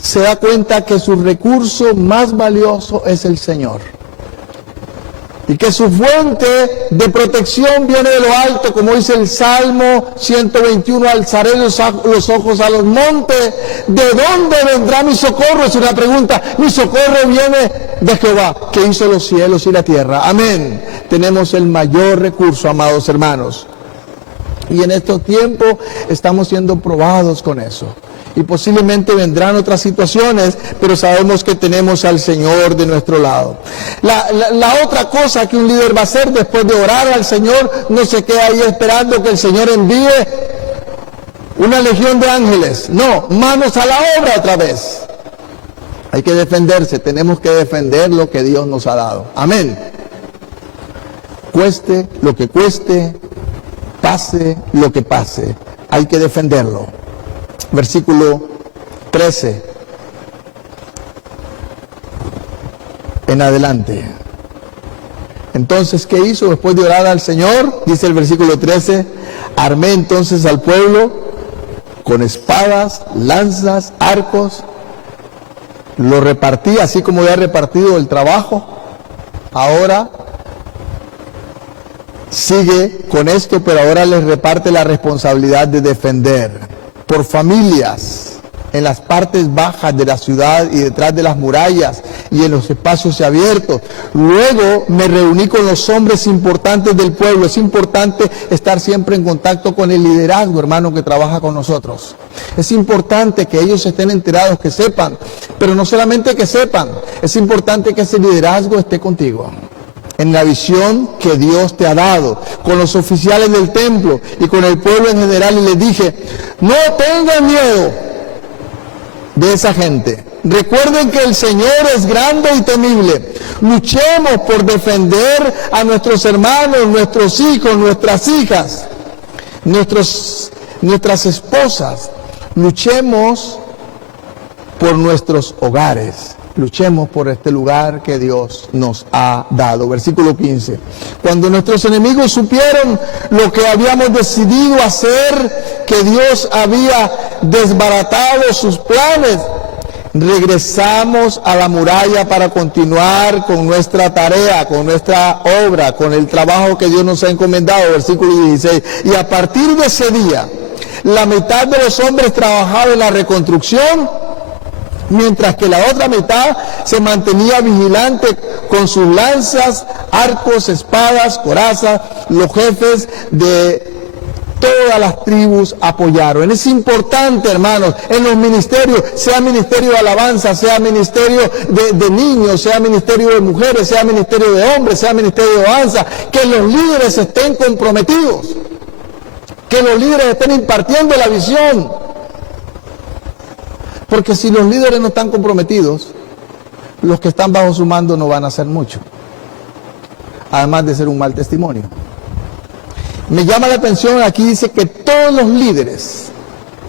se da cuenta que su recurso más valioso es el Señor, y que su fuente de protección viene de lo alto, como dice el Salmo 121, alzaré los ojos a los montes, ¿de dónde vendrá mi socorro? Es una pregunta. Mi socorro viene de Jehová, que hizo los cielos y la tierra. Amén. Tenemos el mayor recurso, amados hermanos, y en estos tiempos estamos siendo probados con eso. Y posiblemente vendrán otras situaciones, pero sabemos que tenemos al Señor de nuestro lado. La otra cosa que un líder va a hacer después de orar al Señor, no se queda ahí esperando que el Señor envíe una legión de ángeles. No, manos a la obra otra vez. Hay que defenderse, tenemos que defender lo que Dios nos ha dado. Amén. Cueste lo que cueste, pase lo que pase, hay que defenderlo. Versículo 13 en adelante. Entonces, ¿qué hizo después de orar al Señor? Dice el versículo 13, armé entonces al pueblo con espadas, lanzas, arcos, lo repartí así como había repartido el trabajo. Ahora sigue con esto, pero ahora les reparte la responsabilidad de defender por familias, en las partes bajas de la ciudad y detrás de las murallas y en los espacios abiertos. Luego me reuní con los hombres importantes del pueblo. Es importante estar siempre en contacto con el liderazgo, hermano, que trabaja con nosotros. Es importante que ellos estén enterados, que sepan, pero no solamente que sepan, es importante que ese liderazgo esté contigo, en la visión que Dios te ha dado, con los oficiales del templo y con el pueblo en general. Y les dije, no tengan miedo de esa gente. Recuerden que el Señor es grande y temible. Luchemos por defender a nuestros hermanos, nuestros hijos, nuestras hijas, nuestras esposas. Luchemos por nuestros hogares. Luchemos por este lugar que Dios nos ha dado. Versículo 15. Cuando nuestros enemigos supieron lo que habíamos decidido hacer, que Dios había desbaratado sus planes, regresamos a la muralla para continuar con nuestra tarea, con nuestra obra, con el trabajo que Dios nos ha encomendado. Versículo 16. Y a partir de ese día, la mitad de los hombres trabajaba en la reconstrucción, mientras que la otra mitad se mantenía vigilante con sus lanzas, arcos, espadas, corazas. Los jefes de todas las tribus apoyaron. Es importante, hermanos, en los ministerios, sea ministerio de alabanza, sea ministerio de niños, sea ministerio de mujeres, sea ministerio de hombres, sea ministerio de alabanza, que los líderes estén comprometidos, que los líderes estén impartiendo la visión. Porque si los líderes no están comprometidos, los que están bajo su mando no van a hacer mucho. además de ser un mal testimonio. Me llama la atención, aquí dice que todos los líderes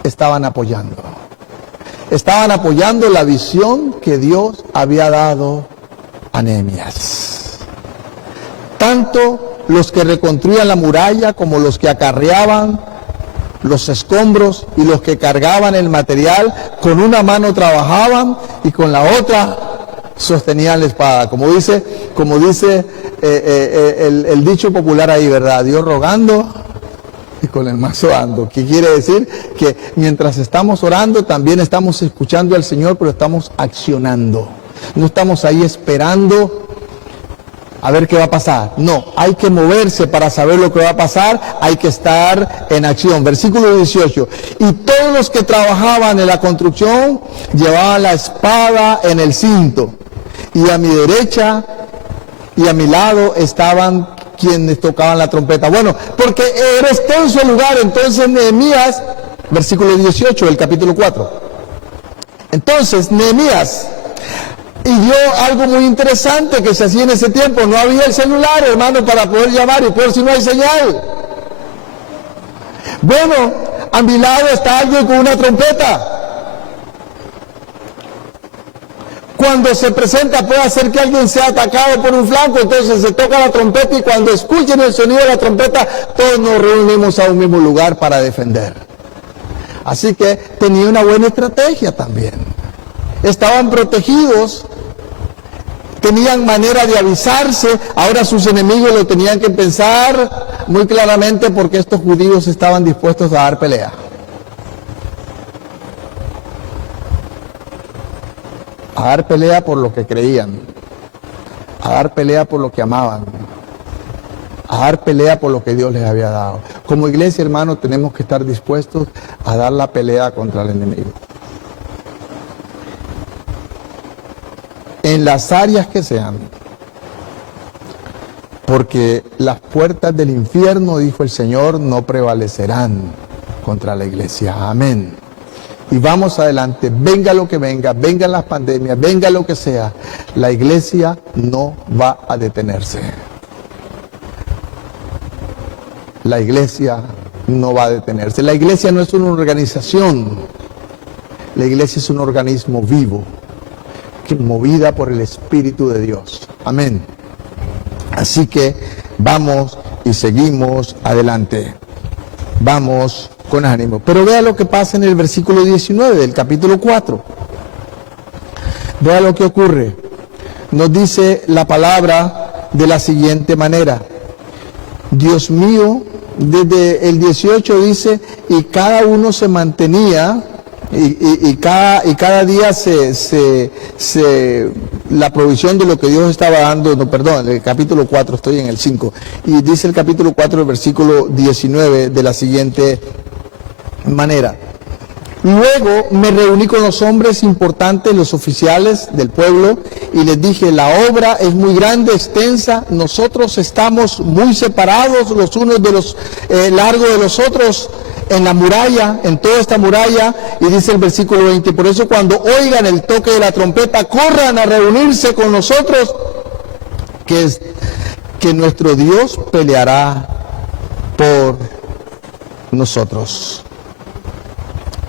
estaban apoyando la visión que Dios había dado a Nehemías. Tanto los que reconstruían la muralla como los que acarreaban los escombros y los que cargaban el material, con una mano trabajaban y con la otra sostenían la espada. Como dice el dicho popular ahí, ¿verdad? Dios rogando y con el mazo dando. ¿Qué quiere decir? Que mientras estamos orando también estamos escuchando al Señor, pero estamos accionando. No estamos ahí esperando a ver qué va a pasar. No, hay que moverse para saber lo que va a pasar, hay que estar en acción. Versículo 18. Y todos los que trabajaban en la construcción llevaban la espada en el cinto. Y a mi derecha y a mi lado estaban quienes tocaban la trompeta. Bueno, porque era extenso el lugar, entonces Nehemías, versículo 18 del capítulo 4. Entonces Nehemías, y dio algo muy interesante que se hacía en ese tiempo. No había el celular, hermano, para poder llamar, y por si no hay señal. Bueno, a mi lado está alguien con una trompeta. Cuando se presenta puede hacer que alguien sea atacado por un flanco, entonces se toca la trompeta y cuando escuchen el sonido de la trompeta, todos nos reunimos a un mismo lugar para defender. Así que tenía una buena estrategia también. Estaban protegidos, tenían manera de avisarse, ahora sus enemigos lo tenían que pensar muy claramente porque estos judíos estaban dispuestos a dar pelea. A dar pelea por lo que creían, a dar pelea por lo que amaban, a dar pelea por lo que Dios les había dado. Como iglesia, hermano, tenemos que estar dispuestos a dar la pelea contra el enemigo. En las áreas que sean, porque las puertas del infierno, dijo el Señor, no prevalecerán contra la iglesia. Amén. Y vamos adelante, venga lo que venga, vengan las pandemias, venga lo que sea, la iglesia no va a detenerse. La iglesia no va a detenerse. La iglesia no es una organización, la iglesia es un organismo vivo, movida por el Espíritu de Dios. Amén. Así que vamos y seguimos adelante. Vamos con ánimo. Pero vea lo que pasa en el versículo 19 del capítulo 4. Vea lo que ocurre. Nos dice la palabra de la siguiente manera. Dios mío, desde el 18 dice, y cada uno se mantenía, y cada día la provisión de lo que Dios estaba dando, no, perdón, el capítulo 4, estoy en el 5, y dice el capítulo 4, el versículo 19 de la siguiente manera. Luego me reuní con los hombres importantes, los oficiales del pueblo, y les dije, la obra es muy grande, extensa, nosotros estamos muy separados los unos de los largos de los otros, en la muralla, en toda esta muralla, y dice el versículo 20, por eso cuando oigan el toque de la trompeta, corran a reunirse con nosotros, que nuestro Dios peleará por nosotros.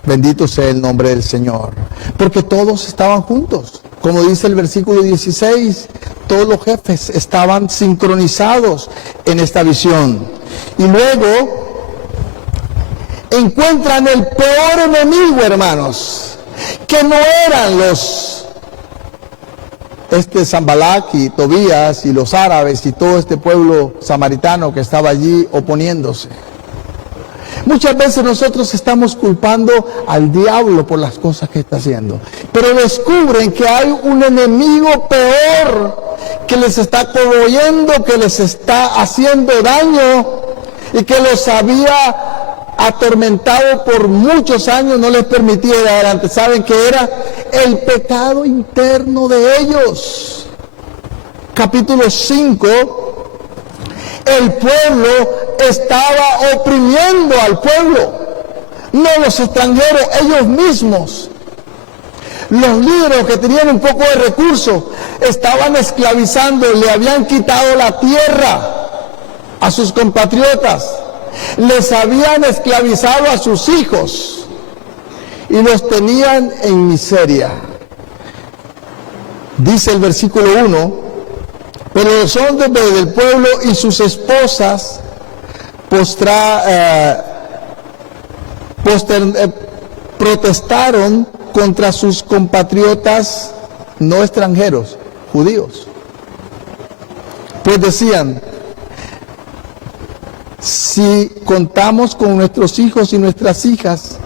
Bendito sea el nombre del Señor, porque todos estaban juntos, como dice el versículo 16, todos los jefes estaban sincronizados en esta visión, y luego encuentran el peor enemigo, hermanos, que no eran Sanbalat y Tobías y los árabes y todo este pueblo samaritano que estaba allí oponiéndose. Muchas veces nosotros estamos culpando al diablo por las cosas que está haciendo, pero descubren que hay un enemigo peor que les está corroyendo, que les está haciendo daño y que los había atormentado por muchos años, no les permitía ir adelante. ¿Saben qué era? El pecado interno de ellos. Capítulo 5, el pueblo estaba oprimiendo al pueblo, no los extranjeros, ellos mismos. Los líderes que tenían un poco de recursos estaban esclavizando, le habían quitado la tierra a sus compatriotas, les habían esclavizado a sus hijos y los tenían en miseria. Dice el versículo 1, pero los hombres del pueblo y sus esposas protestaron contra sus compatriotas no extranjeros, judíos. Pues decían, si contamos con nuestros hijos y nuestras hijas,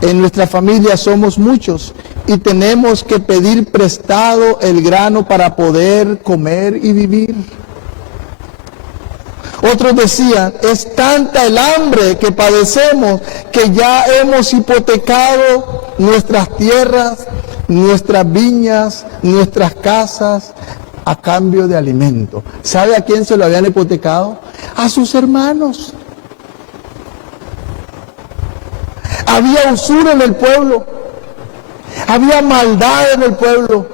en nuestra familia somos muchos y tenemos que pedir prestado el grano para poder comer y vivir. Otros decían, es tanta el hambre que padecemos que ya hemos hipotecado nuestras tierras, nuestras viñas, nuestras casas a cambio de alimento. ¿Sabe a quién se lo habían hipotecado? A sus hermanos. Había usura en el pueblo, había maldad en el pueblo.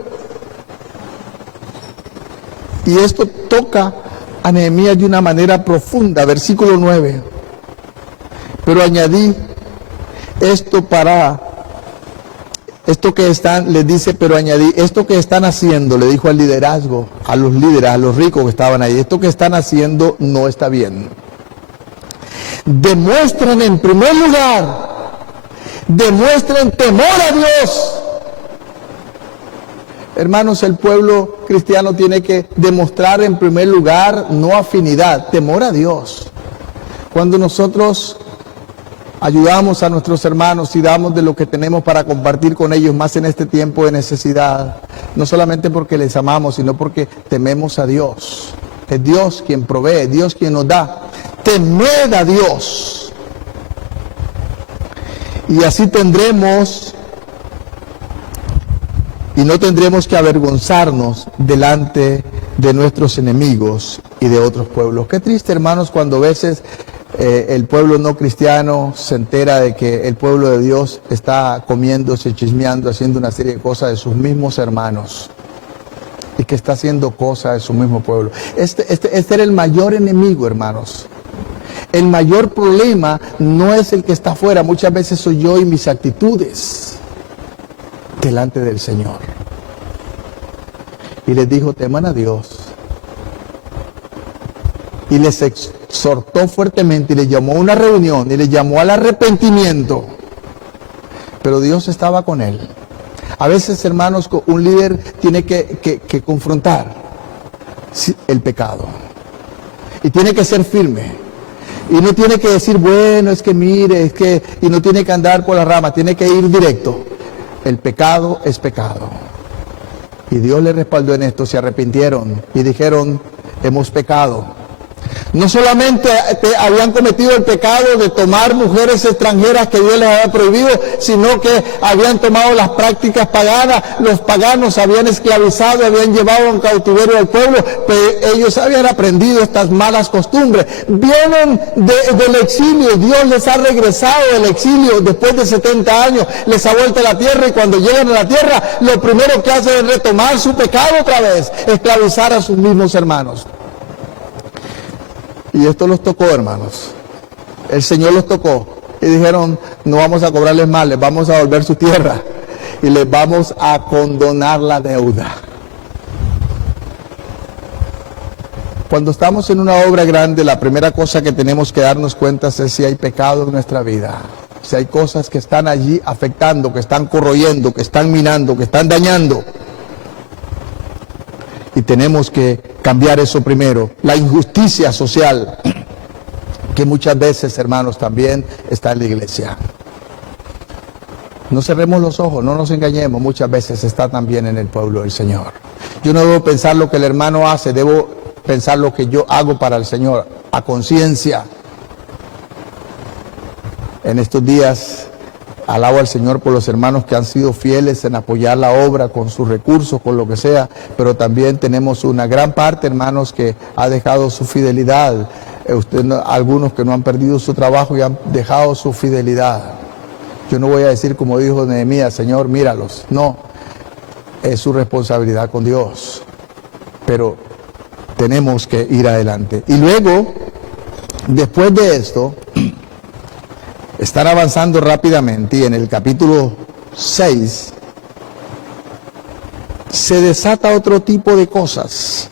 Y esto toca a Nehemías de una manera profunda. Versículo 9. Pero añadí esto les dice, pero añadí, esto que están haciendo, le dijo al liderazgo, a los líderes, a los ricos que estaban ahí, esto que están haciendo no está bien. Demuestren en primer lugar, demuestren temor a Dios. Hermanos, el pueblo cristiano tiene que demostrar en primer lugar no afinidad, temor a Dios. Cuando nosotros ayudamos a nuestros hermanos y damos de lo que tenemos para compartir con ellos, más en este tiempo de necesidad, no solamente porque les amamos, sino porque tememos a Dios. Es Dios quien provee, Dios quien nos da. Temed a Dios. Y así tendremos, y no tendremos que avergonzarnos delante de nuestros enemigos y de otros pueblos. Qué triste, hermanos, cuando a veces el pueblo no cristiano se entera de que el pueblo de Dios está comiéndose, chismeando, haciendo una serie de cosas de sus mismos hermanos y que está haciendo cosas de su mismo pueblo. Este era el mayor enemigo, hermanos. El mayor problema no es el que está afuera, muchas veces soy yo y mis actitudes delante del Señor. Y les dijo, teman a Dios. Y les exhortó fuertemente y les llamó a una reunión y les llamó al arrepentimiento. Pero Dios estaba con él. A veces, hermanos, un líder tiene que confrontar el pecado. Y tiene que ser firme. Y no tiene que decir, bueno, es que mire, es que... Y no tiene que andar por la rama, tiene que ir directo. El pecado es pecado. Y Dios les respaldó en esto, se arrepintieron y dijeron, hemos pecado. No solamente habían cometido el pecado de tomar mujeres extranjeras que Dios les había prohibido, sino que habían tomado las prácticas paganas. Los paganos habían esclavizado, habían llevado en cautiverio al pueblo, pero ellos habían aprendido estas malas costumbres. Vienen del exilio, Dios les ha regresado del exilio después de 70 años, les ha vuelto a la tierra, y cuando llegan a la tierra, lo primero que hacen es retomar su pecado otra vez, esclavizar a sus mismos hermanos. Y esto los tocó, hermanos. El Señor los tocó y dijeron, no vamos a cobrarles más, les vamos a devolver su tierra y les vamos a condonar la deuda. Cuando estamos en una obra grande, la primera cosa que tenemos que darnos cuenta es si hay pecado en nuestra vida. Si hay cosas que están allí afectando, que están corroyendo, que están minando, que están dañando. Y tenemos que cambiar eso primero. La injusticia social, que muchas veces, hermanos, también está en la iglesia. No cerremos los ojos, no nos engañemos, muchas veces está también en el pueblo del Señor. Yo no debo pensar lo que el hermano hace, debo pensar lo que yo hago para el Señor, a conciencia. En estos días alabo al Señor por los hermanos que han sido fieles en apoyar la obra con sus recursos, con lo que sea, pero también tenemos una gran parte, hermanos, que ha dejado su fidelidad. Algunos que no han perdido su trabajo y han dejado su fidelidad. Yo no voy a decir como dijo Nehemías, Señor, míralos. No, es su responsabilidad con Dios. Pero tenemos que ir adelante. Y luego, después de esto, están avanzando rápidamente y en el capítulo 6 se desata otro tipo de cosas.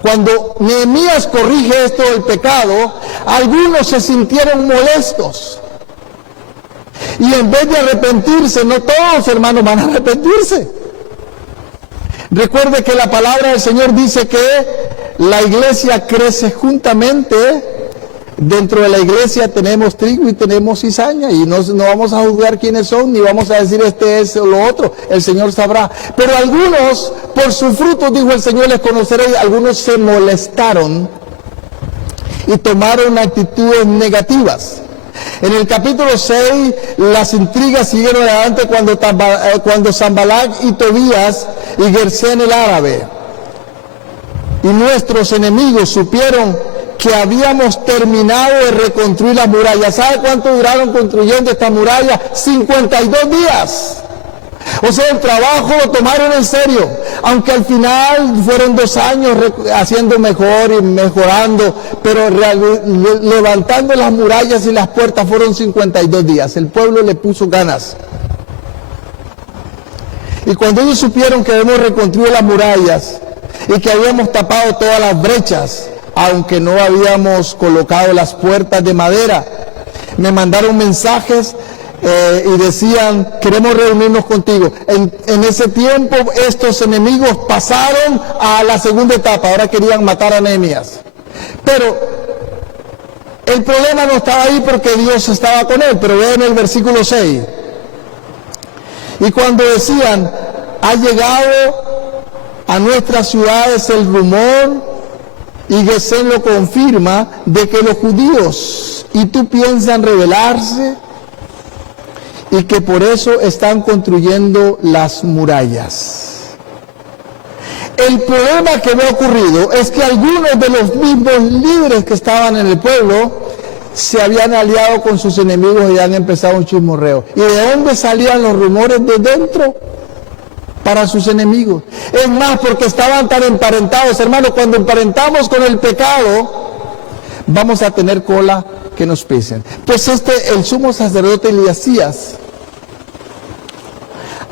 Cuando Nehemías corrige esto del pecado, algunos se sintieron molestos. Y en vez de arrepentirse, no todos, hermanos, van a arrepentirse. Recuerde que la palabra del Señor dice que la iglesia crece juntamente. Dentro de la iglesia tenemos trigo y tenemos cizaña, y no vamos a juzgar quiénes son, ni vamos a decir este es o lo otro, el Señor sabrá. Pero algunos, por sus frutos, dijo el Señor, les conoceréis. Algunos se molestaron y tomaron actitudes negativas. En el capítulo 6, las intrigas siguieron adelante cuando Sanbalat y Tobías y Gersén el árabe y nuestros enemigos supieron que habíamos terminado de reconstruir las murallas. ¿Sabe cuánto duraron construyendo esta muralla? 52 días. O sea, el trabajo lo tomaron en serio, aunque al final fueron 2 años haciendo mejor y mejorando, pero levantando las murallas y las puertas fueron 52 días. El pueblo le puso ganas. Y cuando ellos supieron que habíamos reconstruido las murallas y que habíamos tapado todas las brechas, aunque no habíamos colocado las puertas de madera, me mandaron mensajes y decían, queremos reunirnos contigo. En ese tiempo estos enemigos pasaron a la segunda etapa, ahora querían matar a Nehemías. Pero el problema no estaba ahí porque Dios estaba con él, pero vean el versículo 6. Y cuando decían, ha llegado a nuestras ciudades el rumor, y Gesén lo confirma, de que los judíos y tú piensan rebelarse y que por eso están construyendo las murallas. El problema que me ha ocurrido es que algunos de los mismos líderes que estaban en el pueblo se habían aliado con sus enemigos y han empezado un chismorreo. ¿Y de dónde salían los rumores? De dentro, para sus enemigos. Es más, porque estaban tan emparentados, hermanos. Cuando emparentamos con el pecado, vamos a tener cola que nos pisen. Pues el sumo sacerdote Elías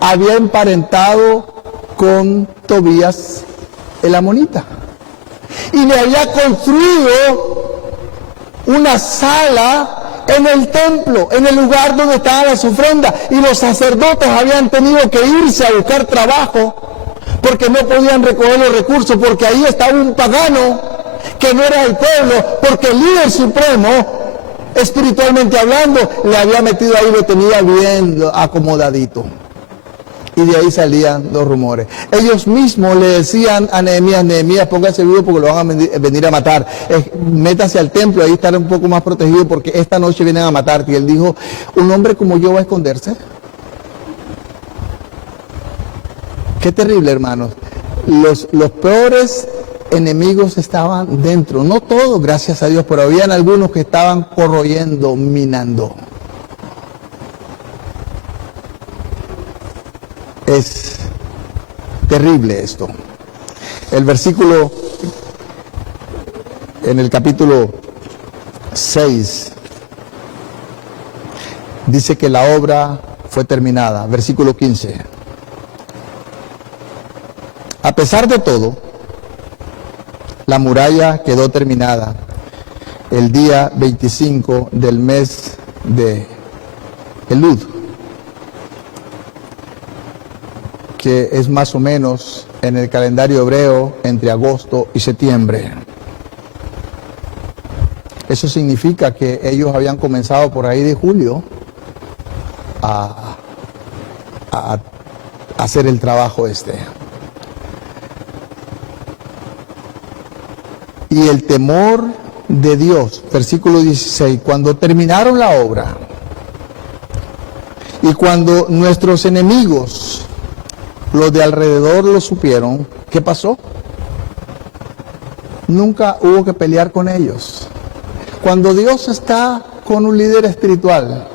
había emparentado con Tobías el amonita y le había construido una sala en el templo, en el lugar donde estaban las ofrendas, y los sacerdotes habían tenido que irse a buscar trabajo porque no podían recoger los recursos, porque ahí estaba un pagano que no era el pueblo, porque el líder supremo, espiritualmente hablando, le había metido ahí, lo tenía bien acomodadito. Y de ahí salían los rumores. Ellos mismos le decían a Nehemías, póngase vivo porque lo van a venir a matar. Métase al templo, ahí estará un poco más protegido porque esta noche vienen a matarte. Y él dijo, ¿un hombre como yo va a esconderse? Qué terrible, hermanos. Los peores enemigos estaban dentro. No todos, gracias a Dios, pero habían algunos que estaban corroyendo, minando. Es terrible esto. El versículo en el capítulo 6 dice que la obra fue terminada. Versículo 15. A pesar de todo, la muralla quedó terminada el día 25 del mes de Elud, que es más o menos en el calendario hebreo entre agosto y septiembre. Eso significa que ellos habían comenzado por ahí de julio a hacer el trabajo este. Y el temor de Dios, versículo 16, cuando terminaron la obra y cuando nuestros enemigos, los de alrededor, lo supieron, ¿qué pasó? Nunca hubo que pelear con ellos. Cuando Dios está con un líder espiritual,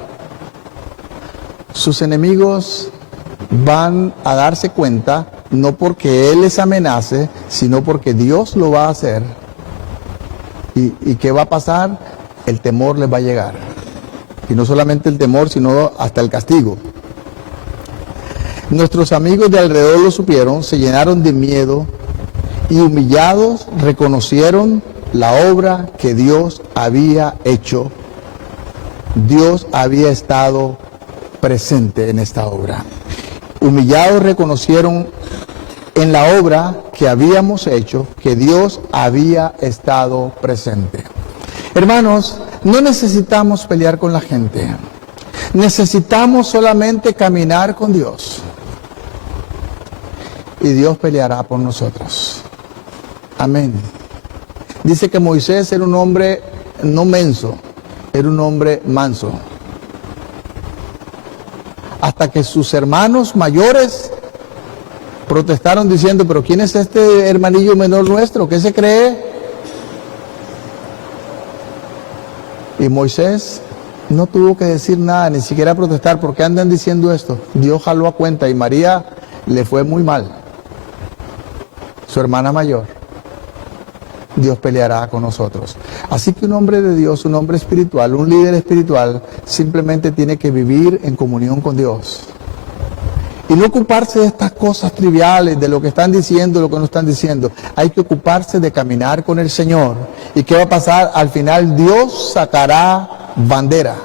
sus enemigos van a darse cuenta, no porque Él les amenace, sino porque Dios lo va a hacer. ¿Y qué va a pasar? El temor les va a llegar. Y no solamente el temor, sino hasta el castigo. Nuestros amigos de alrededor lo supieron, se llenaron de miedo y humillados reconocieron la obra que Dios había hecho. Dios había estado presente en esta obra. Humillados reconocieron en la obra que habíamos hecho que Dios había estado presente. Hermanos, no necesitamos pelear con la gente. Necesitamos solamente caminar con Dios. Y Dios peleará por nosotros. Amén. Dice que Moisés era un hombre no menso, era un hombre manso. Hasta que sus hermanos mayores protestaron diciendo, pero ¿quién es este hermanillo menor nuestro? ¿Qué se cree? Y Moisés no tuvo que decir nada, ni siquiera protestar. ¿Por qué andan diciendo esto? Dios jaló a cuenta y María le fue muy mal. Su hermana mayor. Dios peleará con nosotros. Así que un hombre de Dios, un hombre espiritual, un líder espiritual, simplemente tiene que vivir en comunión con Dios. Y no ocuparse de estas cosas triviales, de lo que están diciendo, lo que no están diciendo. Hay que ocuparse de caminar con el Señor. ¿Y qué va a pasar? Al final Dios sacará bandera.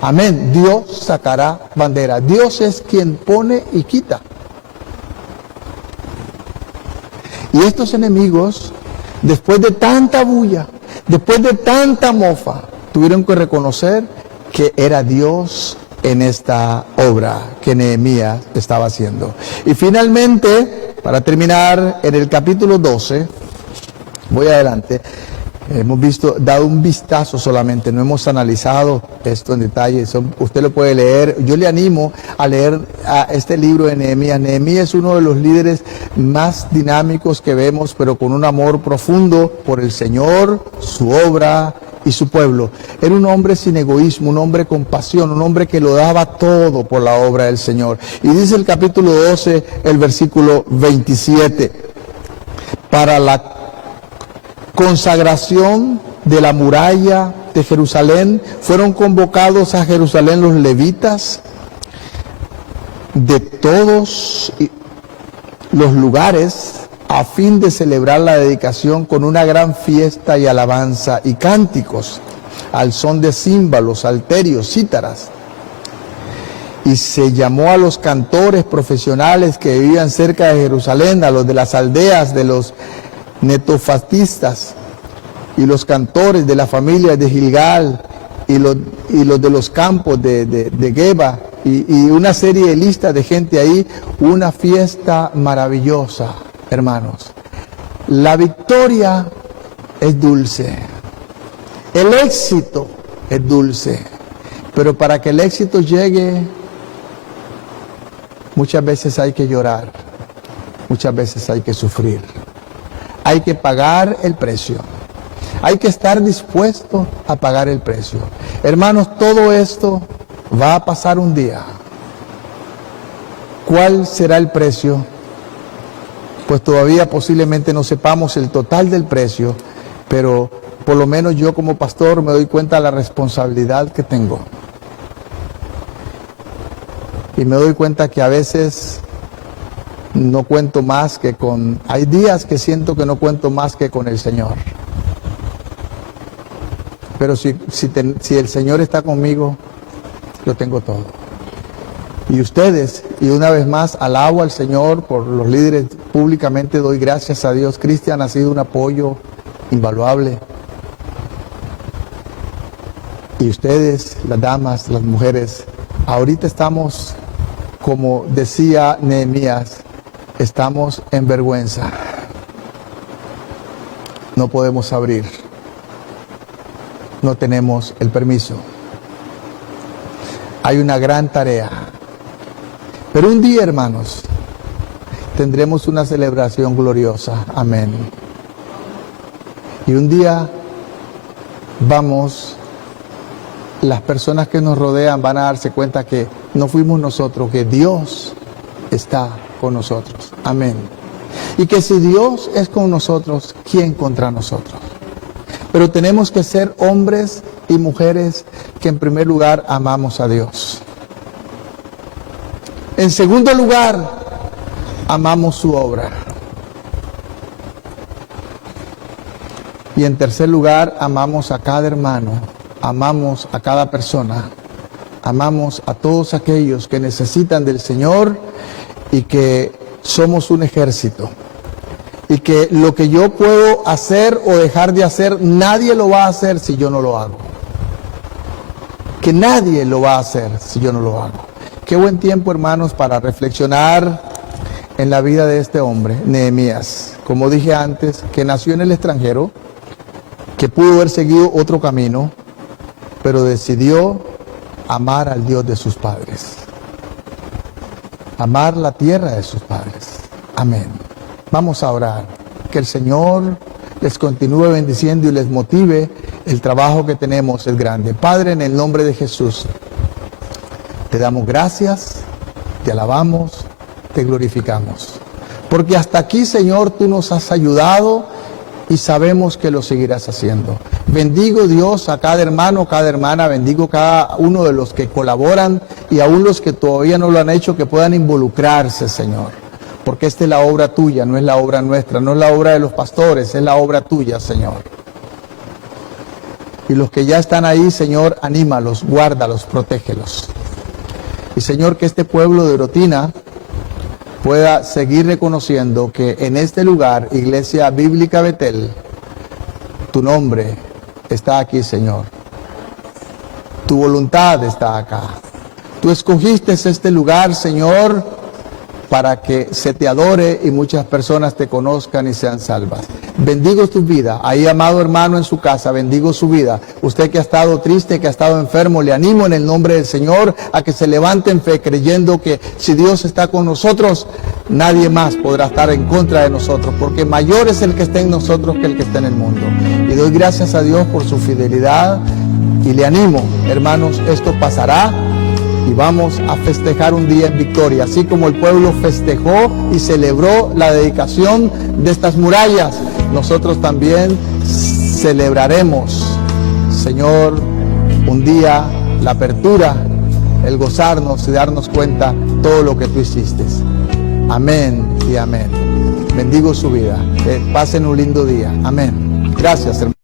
Amén. Dios sacará bandera. Dios es quien pone y quita. Y estos enemigos, después de tanta bulla, después de tanta mofa, tuvieron que reconocer que era Dios en esta obra que Nehemías estaba haciendo. Y finalmente, para terminar, en el capítulo 12, voy adelante, hemos dado un vistazo solamente, no hemos analizado esto en detalle, usted lo puede leer. Yo le animo a leer este libro de Nehemías. Nehemías es uno de los líderes más dinámicos que vemos, pero con un amor profundo por el Señor, su obra y su pueblo. Era un hombre sin egoísmo, un hombre con pasión, un hombre que lo daba todo por la obra del Señor. Y dice el capítulo 12, el versículo 27, para la consagración de la muralla de Jerusalén, fueron convocados a Jerusalén los levitas de todos los lugares a fin de celebrar la dedicación con una gran fiesta y alabanza y cánticos al son de címbalos, salterios, cítaras. Y se llamó a los cantores profesionales que vivían cerca de Jerusalén, a los de las aldeas de los netofatistas y los cantores de la familia de Gilgal y los de los campos de Geba y una serie de listas de gente ahí, una fiesta maravillosa, hermanos. La victoria es dulce, el éxito es dulce, pero para que el éxito llegue, muchas veces hay que llorar, muchas veces hay que sufrir. Hay que pagar el precio. Hay que estar dispuesto a pagar el precio. Hermanos, todo esto va a pasar un día. ¿Cuál será el precio? Pues todavía posiblemente no sepamos el total del precio, pero por lo menos yo como pastor me doy cuenta de la responsabilidad que tengo. Y me doy cuenta que a veces no cuento más que con... Hay días que siento que no cuento más que con el Señor. Pero si el Señor está conmigo, lo tengo todo. Y ustedes, y una vez más, alabo al Señor por los líderes, públicamente doy gracias a Dios. Cristian ha sido un apoyo invaluable. Y ustedes, las damas, las mujeres, ahorita estamos, como decía Nehemías, estamos en vergüenza. No podemos abrir. No tenemos el permiso. Hay una gran tarea. Pero un día, hermanos, tendremos una celebración gloriosa. Amén. Y un día las personas que nos rodean van a darse cuenta que no fuimos nosotros, que Dios está con nosotros. Amén. Y que si Dios es con nosotros, ¿quién contra nosotros? Pero tenemos que ser hombres y mujeres que en primer lugar amamos a Dios. En segundo lugar, amamos su obra. Y en tercer lugar, amamos a cada hermano, amamos a cada persona, amamos a todos aquellos que necesitan del Señor y que somos un ejército. Y que lo que yo puedo hacer o dejar de hacer, nadie lo va a hacer si yo no lo hago. Que nadie lo va a hacer si yo no lo hago. Qué buen tiempo, hermanos, para reflexionar en la vida de este hombre, Nehemías. Como dije antes, que nació en el extranjero, que pudo haber seguido otro camino, pero decidió amar al Dios de sus padres. Amar la tierra de sus padres. Amén. Vamos a orar. Que el Señor les continúe bendiciendo y les motive. El trabajo que tenemos es grande. Padre, en el nombre de Jesús, te damos gracias, te alabamos, te glorificamos. Porque hasta aquí, Señor, tú nos has ayudado y sabemos que lo seguirás haciendo. Bendigo, Dios, a cada hermano, cada hermana, bendigo cada uno de los que colaboran y aún los que todavía no lo han hecho, que puedan involucrarse, Señor. Porque esta es la obra tuya, no es la obra nuestra, no es la obra de los pastores, es la obra tuya, Señor. Y los que ya están ahí, Señor, anímalos, guárdalos, protégelos. Y Señor, que este pueblo de Orotina pueda seguir reconociendo que en este lugar, Iglesia Bíblica Betel, tu nombre está aquí, Señor. Tu voluntad está acá. Tú escogiste este lugar, Señor, para que se te adore y muchas personas te conozcan y sean salvas. Bendigo tu vida. Ahí, amado hermano, en su casa, bendigo su vida. Usted que ha estado triste, que ha estado enfermo, le animo en el nombre del Señor a que se levante en fe, creyendo que si Dios está con nosotros, nadie más podrá estar en contra de nosotros, porque mayor es el que está en nosotros que el que está en el mundo. Y doy gracias a Dios por su fidelidad y le animo, hermanos, esto pasará. Y vamos a festejar un día en victoria, así como el pueblo festejó y celebró la dedicación de estas murallas. Nosotros también celebraremos, Señor, un día la apertura, el gozarnos y darnos cuenta todo lo que tú hiciste. Amén y amén. Bendigo su vida. Que pasen un lindo día. Amén. Gracias, hermano.